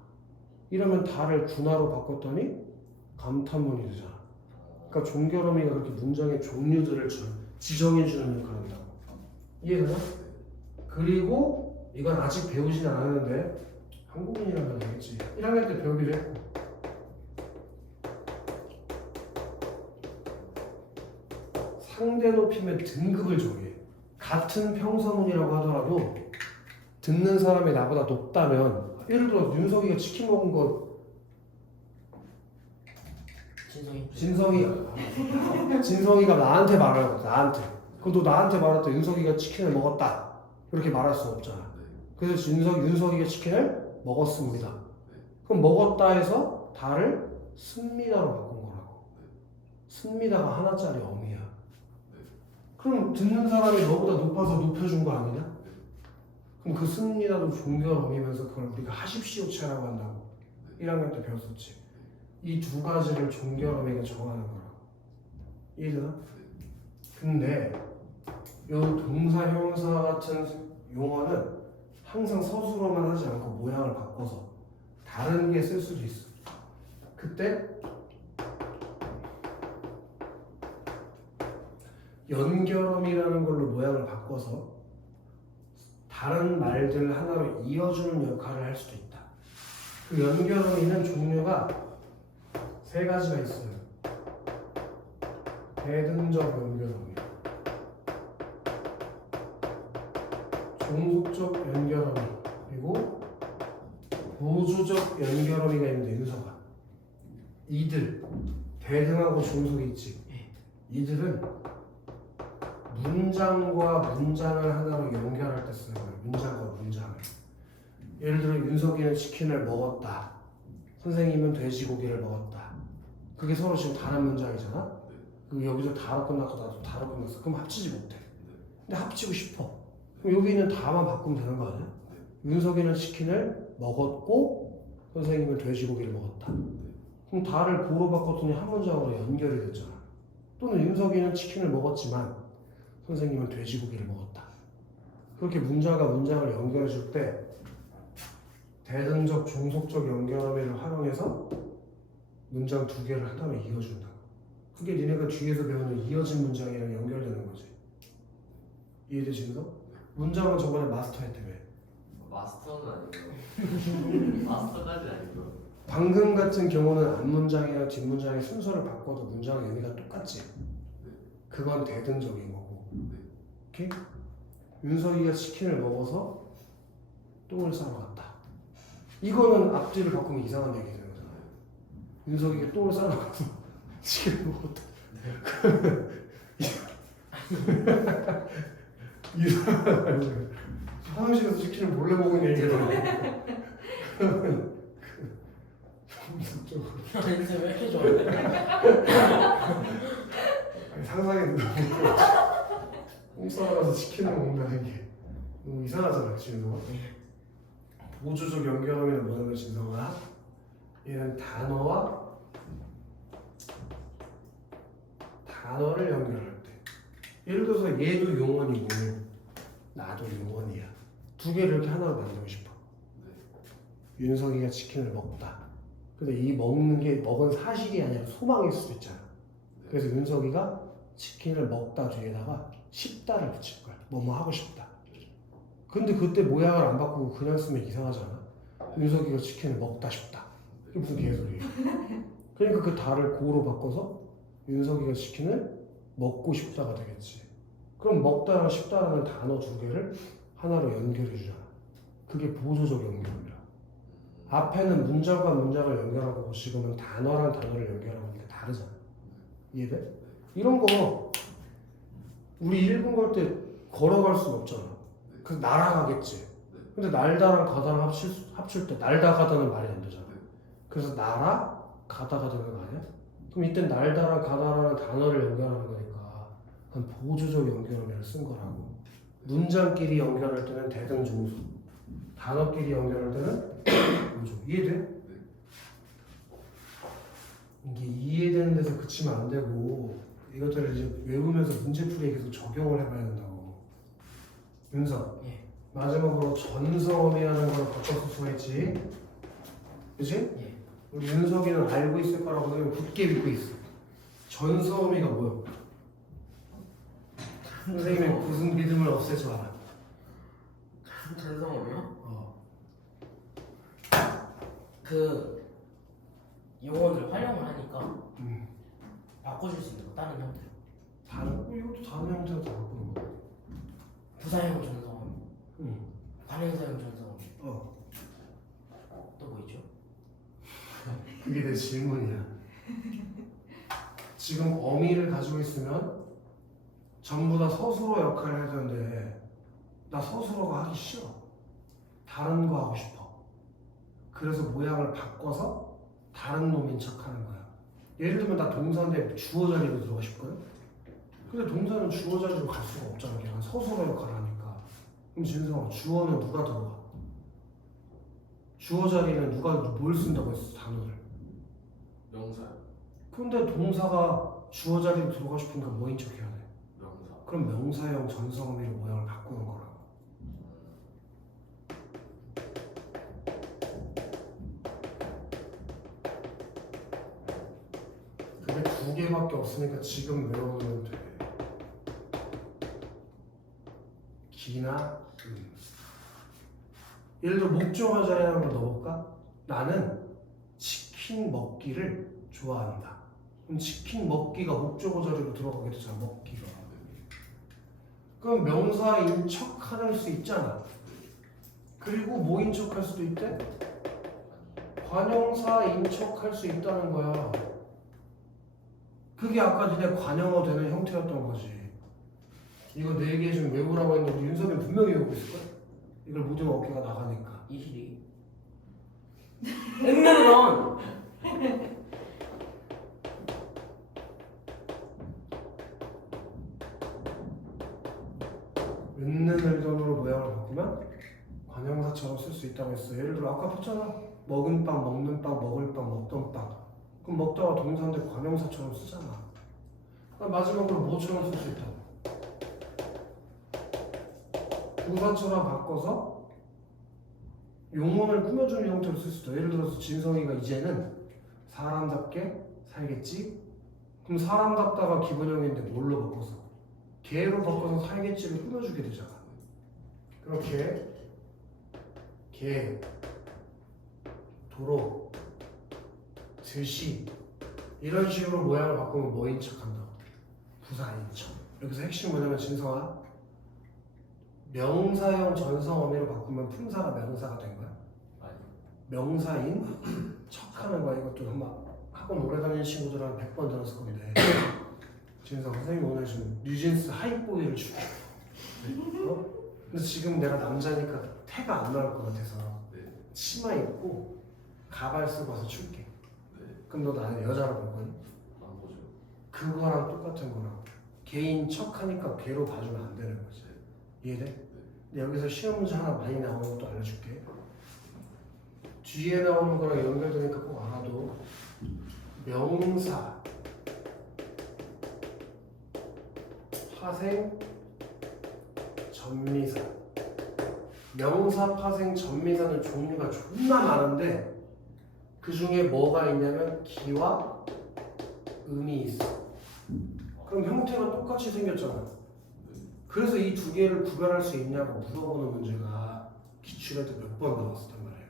이러면 다를 구나로 바꿨더니 감탄문이 되잖아. 그러니까 종결어미가 그렇게 문장의 종류들을 지정해주는 역할을 한다고. 이해되나? 그리고 이건 아직 배우진 않았는데 한국인이라면 알겠지. 1학년 때 배우기로 했고. 상대 높이면 등급을 정해. 같은 평서문이라고 하더라도 듣는 사람이 나보다 높다면, 예를 들어 윤석이가 치킨 먹은 거 진성이가 나한테 말하는 거야. 나한테. 그럼 너 나한테 말할 때 윤석이가 치킨을 먹었다. 그렇게 말할 수 없잖아. 그래서 윤석이가 치킨을 먹었습니다. 그럼 먹었다 해서 다를 습니다로 바꾼 거라고. 습니다가 하나짜리 어미야. 그럼 듣는 사람이 너보다 높아서 높여준 거 아니냐? 그럼 그 습니다도 종결어미면서 그걸 우리가 하십시오체라고 한다고 1학년 때 배웠었지. 이 두 가지를 종결어미가 정하는 거라고. 이해되나? 근데 요 동사 형용사 같은 용어는 항상 서술어만 하지 않고 모양을 바꿔서 다른 게 쓸 수도 있어. 그때 연결어미라는 걸로 모양을 바꿔서 다른 말들 하나로 이어주는 역할을 할 수도 있다. 그 연결어미는 종류가 세 가지가 있어요. 대등적 연결어미, 종속적 연결어미, 그리고 보조적 연결어미가 있는데 윤서가 이들 대등하고 종속이 있지. 이들은 문장과 문장을 하나로 연결할 때 쓰는 거예요. 문장과 문장을. 예를 들어 윤석이는 치킨을 먹었다. 선생님은 돼지고기를 먹었다. 그게 서로 지금 다른 문장이잖아. 그럼 여기서 다로 끝났고 나도 다로 끝났어. 그럼 합치지 못해. 근데 합치고 싶어. 그럼 여기는 다만 바꾸면 되는 거 아니야? 윤석이는 치킨을 먹었고 선생님은 돼지고기를 먹었다. 그럼 다를 보로 바꿨더니 한 문장으로 연결이 됐잖아. 또는 윤석이는 치킨을 먹었지만 선생님은 돼지고기를 먹었다. 그렇게 문장과 문장을 연결해 줄 때 대등적, 종속적 연결어미를 활용해서 문장 두 개를 하나로 이어준다. 그게 니네가 뒤에서 배우는 이어진 문장이랑 연결되는 거지. 이해되지? 문장은 저번에 마스터 했다며. 마스터는 아니고요. 마스터까지 아니고요. 방금 같은 경우는 앞문장이랑 뒷문장의 순서를 바꿔도 문장의 의미가 똑같지. 그건 대등적인 거고. 오케이? 윤석이가 치킨을 먹어서 똥을 싸러 갔다. 이거는 앞뒤를 바꾸면 이상한 얘기 되는 거잖아요. 윤석이가 똥을 싸러 가서 치킨을 먹었다. 이상한 화장실에서 치킨을 몰래 먹은 얘기잖아요. 냄새 왜 이렇게 좋아해? 상상이 똥 싸러 가서 치킨을 먹는다는 게 너무 이상하잖아, 진서가. 보조적 연결어미는 뭐냐면 진서가 얘는 단어와 단어를 연결할 때 예를 들어서 얘도 용언이고 나도 용언이야. 두 개를 이렇게 하나로 만들고 싶어. 윤석이가 치킨을 먹다. 근데 이 먹는 게 먹은 사실이 아니라 소망일 수도 있잖아. 그래서 윤석이가 치킨을 먹다 뒤에다가 싶다를 붙일 거야. 뭐뭐 하고 싶다. 근데 그때 모양을 안 바꾸고 그냥 쓰면 이상하잖아. 윤석이가 치킨을 먹다 싶다. 이게 무슨 개소리야. 그러니까 그 다를 고로 바꿔서 윤석이가 치킨을 먹고 싶다가 되겠지. 그럼 먹다랑 싶다라는 단어 두 개를 하나로 연결해 주잖아. 그게 보조적 연결이야. 앞에는 문장과 문장을 연결하고 지금은 단어랑 단어를 연결하는 게 다르잖아. 이해돼? 이런 거 우리 읽은 걸 때 걸어갈 수는 없잖아. 그래서 날아가겠지. 근데 날다랑 가다랑 합칠 때 날다 가다는 말이 안 되잖아. 그래서 날아 가다가 되는 거 아니야? 그럼 이때 날다랑 가다라는 단어를 연결하는 거니까 그건 보조적 연결어미를 쓴 거라고. 문장끼리 연결할 때는 대등종속, 단어끼리 연결할 때는 보조. 이해돼? 이게 이해되는 데서 그치면 안 되고 이것들을 이제 외우면서 문제풀이에 계속 적용을 해봐야 된다고. 윤서, 예. 마지막으로 전서어미라는 걸 바꿔서 수고했지. 그치? 예. 우리 윤석이는 알고 있을 거라고 그냥 굳게 믿고 있어. 전서어미가 뭐야? 선생님의 무슨 믿음을 없애지 마라. 전성어요? 그 용어를 활용을 하니까 바꿔줄 수 있는 거 다른 형태로. 다른 이것도 다른 형태로 다 바꾸는 거. 부사형 전성어, 응. 관형사형 전성어. 어. 또 뭐 있죠? 그게 내 질문이야. 지금 어미를 가지고 있으면 전부 다 서술어 역할을 해야 되는데 나 서술어가 하기 싫어. 다른 거 하고 싶어. 그래서 모양을 바꿔서 다른 놈인 척하는 거야. 예를 들면 나 동사인데 주어 자리로 들어가고 싶거든. 근데 동사는 주어 자리로 갈 수가 없잖아. 걔가 서술어 역할을 하니까. 그럼 진성아, 주어는 누가 들어가? 주어 자리는 누가 뭘 쓴다고 했어? 단어를. 명사요. 근데 동사가 주어 자리로 들어가고 싶으니까 뭐인 척 해야 돼? 명사. 그럼 명사형 전성미로 모양을 바꾸는 거라고. 근데 두 개밖에 없으니까 지금 외우면 돼. 기나 예를 들어 목적어 자리에 한번 넣어볼까? 나는 치킨 먹기를 좋아한다. 그럼 치킨 먹기가 목적어 자리로 들어가게 되잖아. 먹기가. 그럼 명사인 척 할 수 있잖아. 그리고 뭐인 척 할 수도 있대? 관형사인 척 할 수 있다는 거야. 그게 아까 니네 관형어 되는 형태였던 거지. 이거 4개 좀 외우라고 했는데 우리 윤석이 분명히 외우고 있을걸? 이걸 못 외우면 어깨가 나가니까. 22. 앵무런. 있는 을돈으로 모양을 바꾸면 관형사처럼 쓸 수 있다고 했어. 예를 들어 아까 봤잖아. 먹은 빵, 먹는 빵, 먹을 빵, 먹던 빵. 그럼 먹다가 동사인데 관형사처럼 쓰잖아. 그럼 마지막으로 뭐처럼 쓸 수 있다고? 부사처럼 바꿔서 용언을 꾸며주는 형태로 쓸 수도 있다. 예를 들어서 진성이가 이제는 사람답게 살겠지? 그럼 사람답다가 기본형인데 뭘로 바꿔서? 개로 바꿔서 살겠지를 꾸며주게 되잖아. 그렇게 개, 도로, 드시 이런 식으로 모양을 바꾸면 뭐인 척한다고? 부사인 척. 여기서 핵심 뭐냐면 진성아, 명사형 전성어미로 바꾸면 품사가 명사가 된 거야. 아니. 명사인 척하는 거야. 이것도 한번 학원 오래 다니는 친구들은 100번 들었을 건데 진성 선생님 오늘 좀 뉴진스 하이보이를 줄게. 어? 근데 지금 내가 남자니까 태가 안 나올 것 같아서 네. 치마 입고 가발 쓰고 와서 줄게. 네. 그럼 너 나는 여자로 볼 거니? 안 보죠. 그거랑 똑같은 거라고. 개인 척하니까 개로 봐주면 안 되는 거지. 이해돼? 근데 여기서 시험 문제 하나 많이 나오는 것도 알려줄게. 뒤에 나오는 거랑 연결되니까 꼭 알아도 명사, 파생, 전미사. 명사, 파생, 전미사는 종류가 존나 많은데 그 중에 뭐가 있냐면 기와 음이 있어. 그럼 형태가 똑같이 생겼잖아. 그래서 이 두 개를 구별할 수 있냐고 물어보는 문제가 기출에 몇 번 나왔었단 말이에요.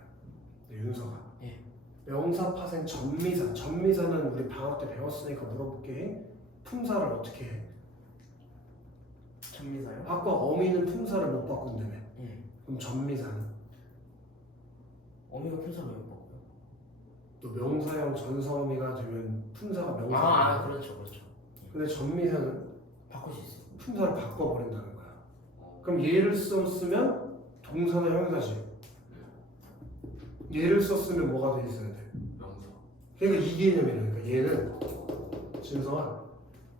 네, 윤서가. 예. 명사, 파생, 전미사. 전미사는 우리 방학 때 배웠으니까 물어볼게. 품사를 어떻게 해? 전미사요? 아까 어미는 품사를 못 바꾼다며. 예. 그럼 전미사는? 어미가 품사로 왜 먹어요? 또 명사형 전성어미가 되면 품사가 명사가 아, 그렇죠, 그렇죠. 근데 전미사는 바꿀 수 있어요. 품사를 바꿔버린다는 거야. 어. 그럼 얘를 썼으면 동사나 형사지. 얘를 썼으면 뭐가 돼 있어야 돼? 명사. 그러니까 이 개념이라니까. 얘는 진성아,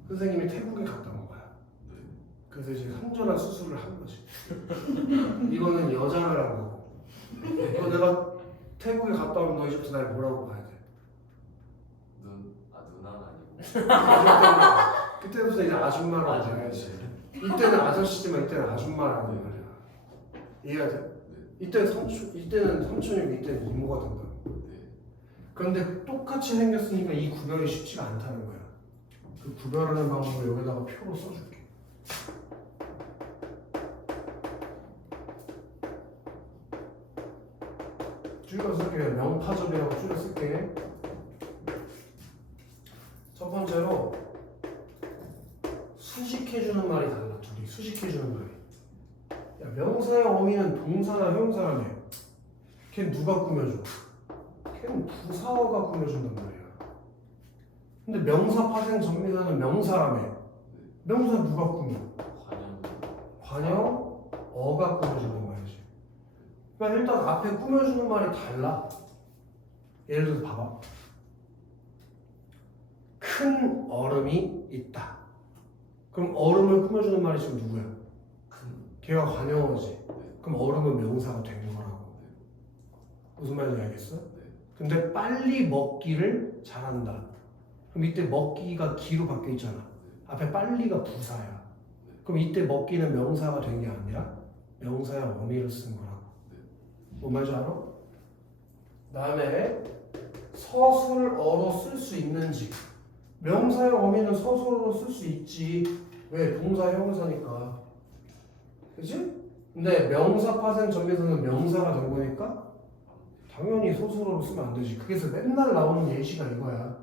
선생님이 태국에 갔다 온 거야. 네. 그래서 이제 선전한 수술을 한 거지. 이거는 여자를 한 거고. 너 내가 태국에 갔다 오면 너 이제부터 날 뭐라고 봐야 돼? 누나는 아니고. 그때부터 이제 아줌마라고 해야지. 이때는 아저씨지만 이때는 아줌마라고 말이야. 이해가 돼? 이때는 삼촌이고 이때는 이모가 된다. 네. 그런데 똑같이 생겼으니까 이 구별이 쉽지가 않다는 거야. 그 구별하는 방법을 여기다가 표로 써줄게. 줄여 쓸게. 명파접이라고 줄여 쓸게. 첫 번째로 수식해주는 말이 달라. 둘이 수식해주는 말이. 야, 명사의 어미는 동사나 형사라며. 걔는 누가 꾸며줘? 걔는 부사어가 꾸며준단 말이야. 근데 명사 파생 정비사는 명사라며. 명사 누가 꾸며? 관형 어가 꾸며주는 말이지. 그러니까 일단 앞에 꾸며주는 말이 달라. 예를 들어서 봐봐. 큰 얼음이 있다. 그럼 얼음을 꾸며주는 말이 지금 누구야? 걔가 관형어지. 그럼 얼음은 명사가 된 거라고. 무슨 말인지 알겠어? 근데 빨리 먹기를 잘한다. 그럼 이때 먹기가 기로 바뀌어 있잖아. 앞에 빨리가 부사야. 그럼 이때 먹기는 명사가 된 게 아니라 명사야 어미를 쓴 거라고. 뭔 말인지 알아? 다음에 서술어로 쓸 수 있는지. 명사의 어미는 서술어로 쓸 수 있지. 왜? 동사 형용사니까. 그치? 근데 명사 파생 전개사는 명사가 된 거니까 당연히 서술어로 쓰면 안 되지. 그래서 맨날 나오는 예시가 이거야.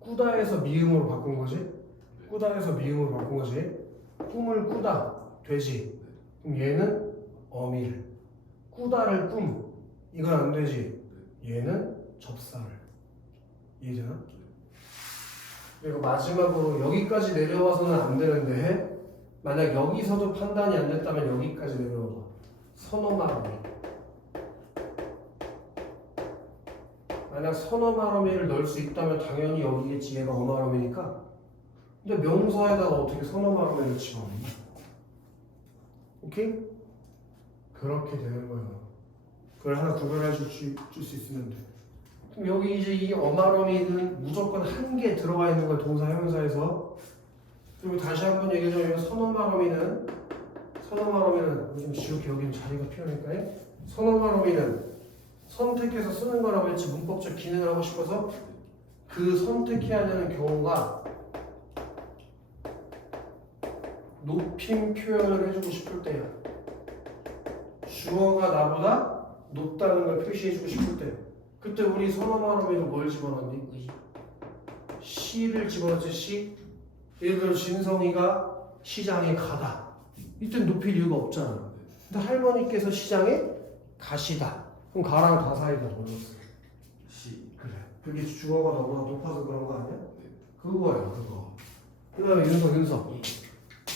꾸다에서 미음으로 바꾼 거지? 꾸다에서 미음으로 바꾼 거지? 꿈을 꾸다 되지? 그럼 얘는 어미를, 꾸다를 꿈, 이건 안 되지? 얘는 접사를. 이해되나? 그리고 마지막으로 여기까지 내려와서는 안 되는데 만약 여기서도 판단이 안 됐다면 여기까지 내려와봐. 선어말어미. 만약 선어말어미를 넣을 수 있다면 당연히 여기겠지. 얘가 어말어미니까. 근데 명사에다가 어떻게 선어말어미를 집어넣니? 오케이? 그렇게 되는 거야. 그걸 하나 구별해 줄 수 있으면 돼. 그럼 여기 이제 이 어말어미는 무조건 한 개 들어가 있는 거야. 동사 형용사에서. 그리고 다시 한번 얘기해주면 선어말어미는 좀 지우개 여기는 자리가 필요하니까 선어말어미는 선택해서 쓰는 거라고 했지. 문법적 기능을 하고 싶어서 그 선택해야 되는 경우가 높임 표현을 해주고 싶을 때야. 주어가 나보다 높다는 걸 표시해주고 싶을 때. 그때 우리 선어말어미로 뭘 집어넣니? 시를 집어넣지. 시. 예를 들어 진성이가 시장에 가다. 이때 높일 이유가 없잖아. 근데 할머니께서 시장에 가시다. 그럼 가랑 가 사이가 넣었어. 시. 그래. 그게 주어가 너무나 높아서 그런 거 아니야? 그거야 그거. 그 다음에 윤석.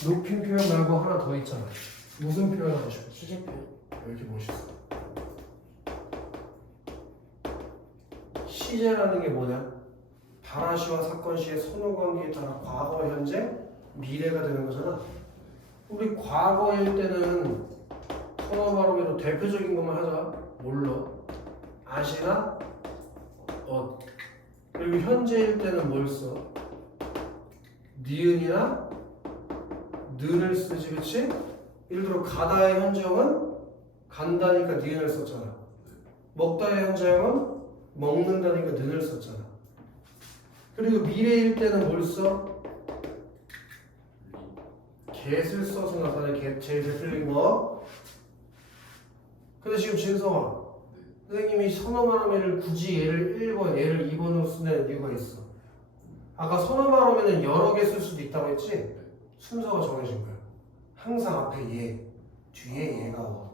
높임 표현 말고 하나 더 있잖아. 무슨 표현 하고 싶어? 시제표. 왜 이렇게 멋있어? 시제라는 게 뭐냐? 발화시와 사건시의 선호관계에 따라 과거, 현재, 미래가 되는 거잖아. 우리 과거일 때는 선어말어미로 대표적인 것만 하자. 뭘로? 아시나? 그리고 현재일 때는 뭘 써? 니은이나 는을 쓰지, 그치? 예를 들어 가다의 현재형은 간다니까 니은을 썼잖아. 먹다의 현재형은 먹는다니까 는을 썼잖아. 그리고 미래일 때는 뭘 써? get을 써서 나타내. get 제일 대표적인 거. 근데 지금 진성아, 선생님이 선어말어미를 굳이 얘를 1번, 얘를 2번으로 쓰는 이유가 있어. 아까 선어말어미는 여러 개 쓸 수도 있다고 했지? 순서가 정해진 거야. 항상 앞에 얘, 뒤에 얘가 와.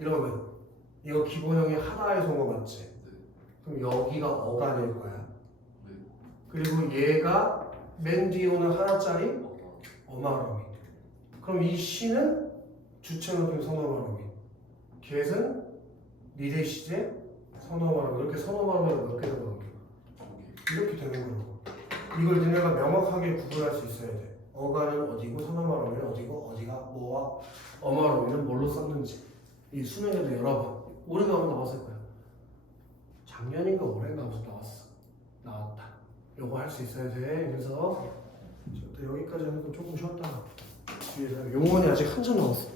이러면 이거 기본형이 하다에서 온 거 맞지? 그럼 여기가 어가 될 거야. 그리고 얘가 맨 뒤에 오는 하나짜리 어말어미. 그럼 이 시는 주체 높임 선어말어미. get은 미래 시제 선어말어미. 이렇게 선어말어미가 몇 개 들어가는 거야? 이렇게 되는 거라고. 이걸 니네가 명확하게 구분할 수 있어야 돼. 어가는 어디고 선어말어미는 어디고 어디가 뭐와 어말어미는 뭘로 썼는지. 이 수능에도 여러 번 올해도 한번 나왔을 거야. 작년인가 올해인가 무슨 나왔다. 요거 할 수 있어야 돼. 그래서 여기까지 하는 거 조금 쉬었다가 뒤에 용어는 아직 한참 남았어.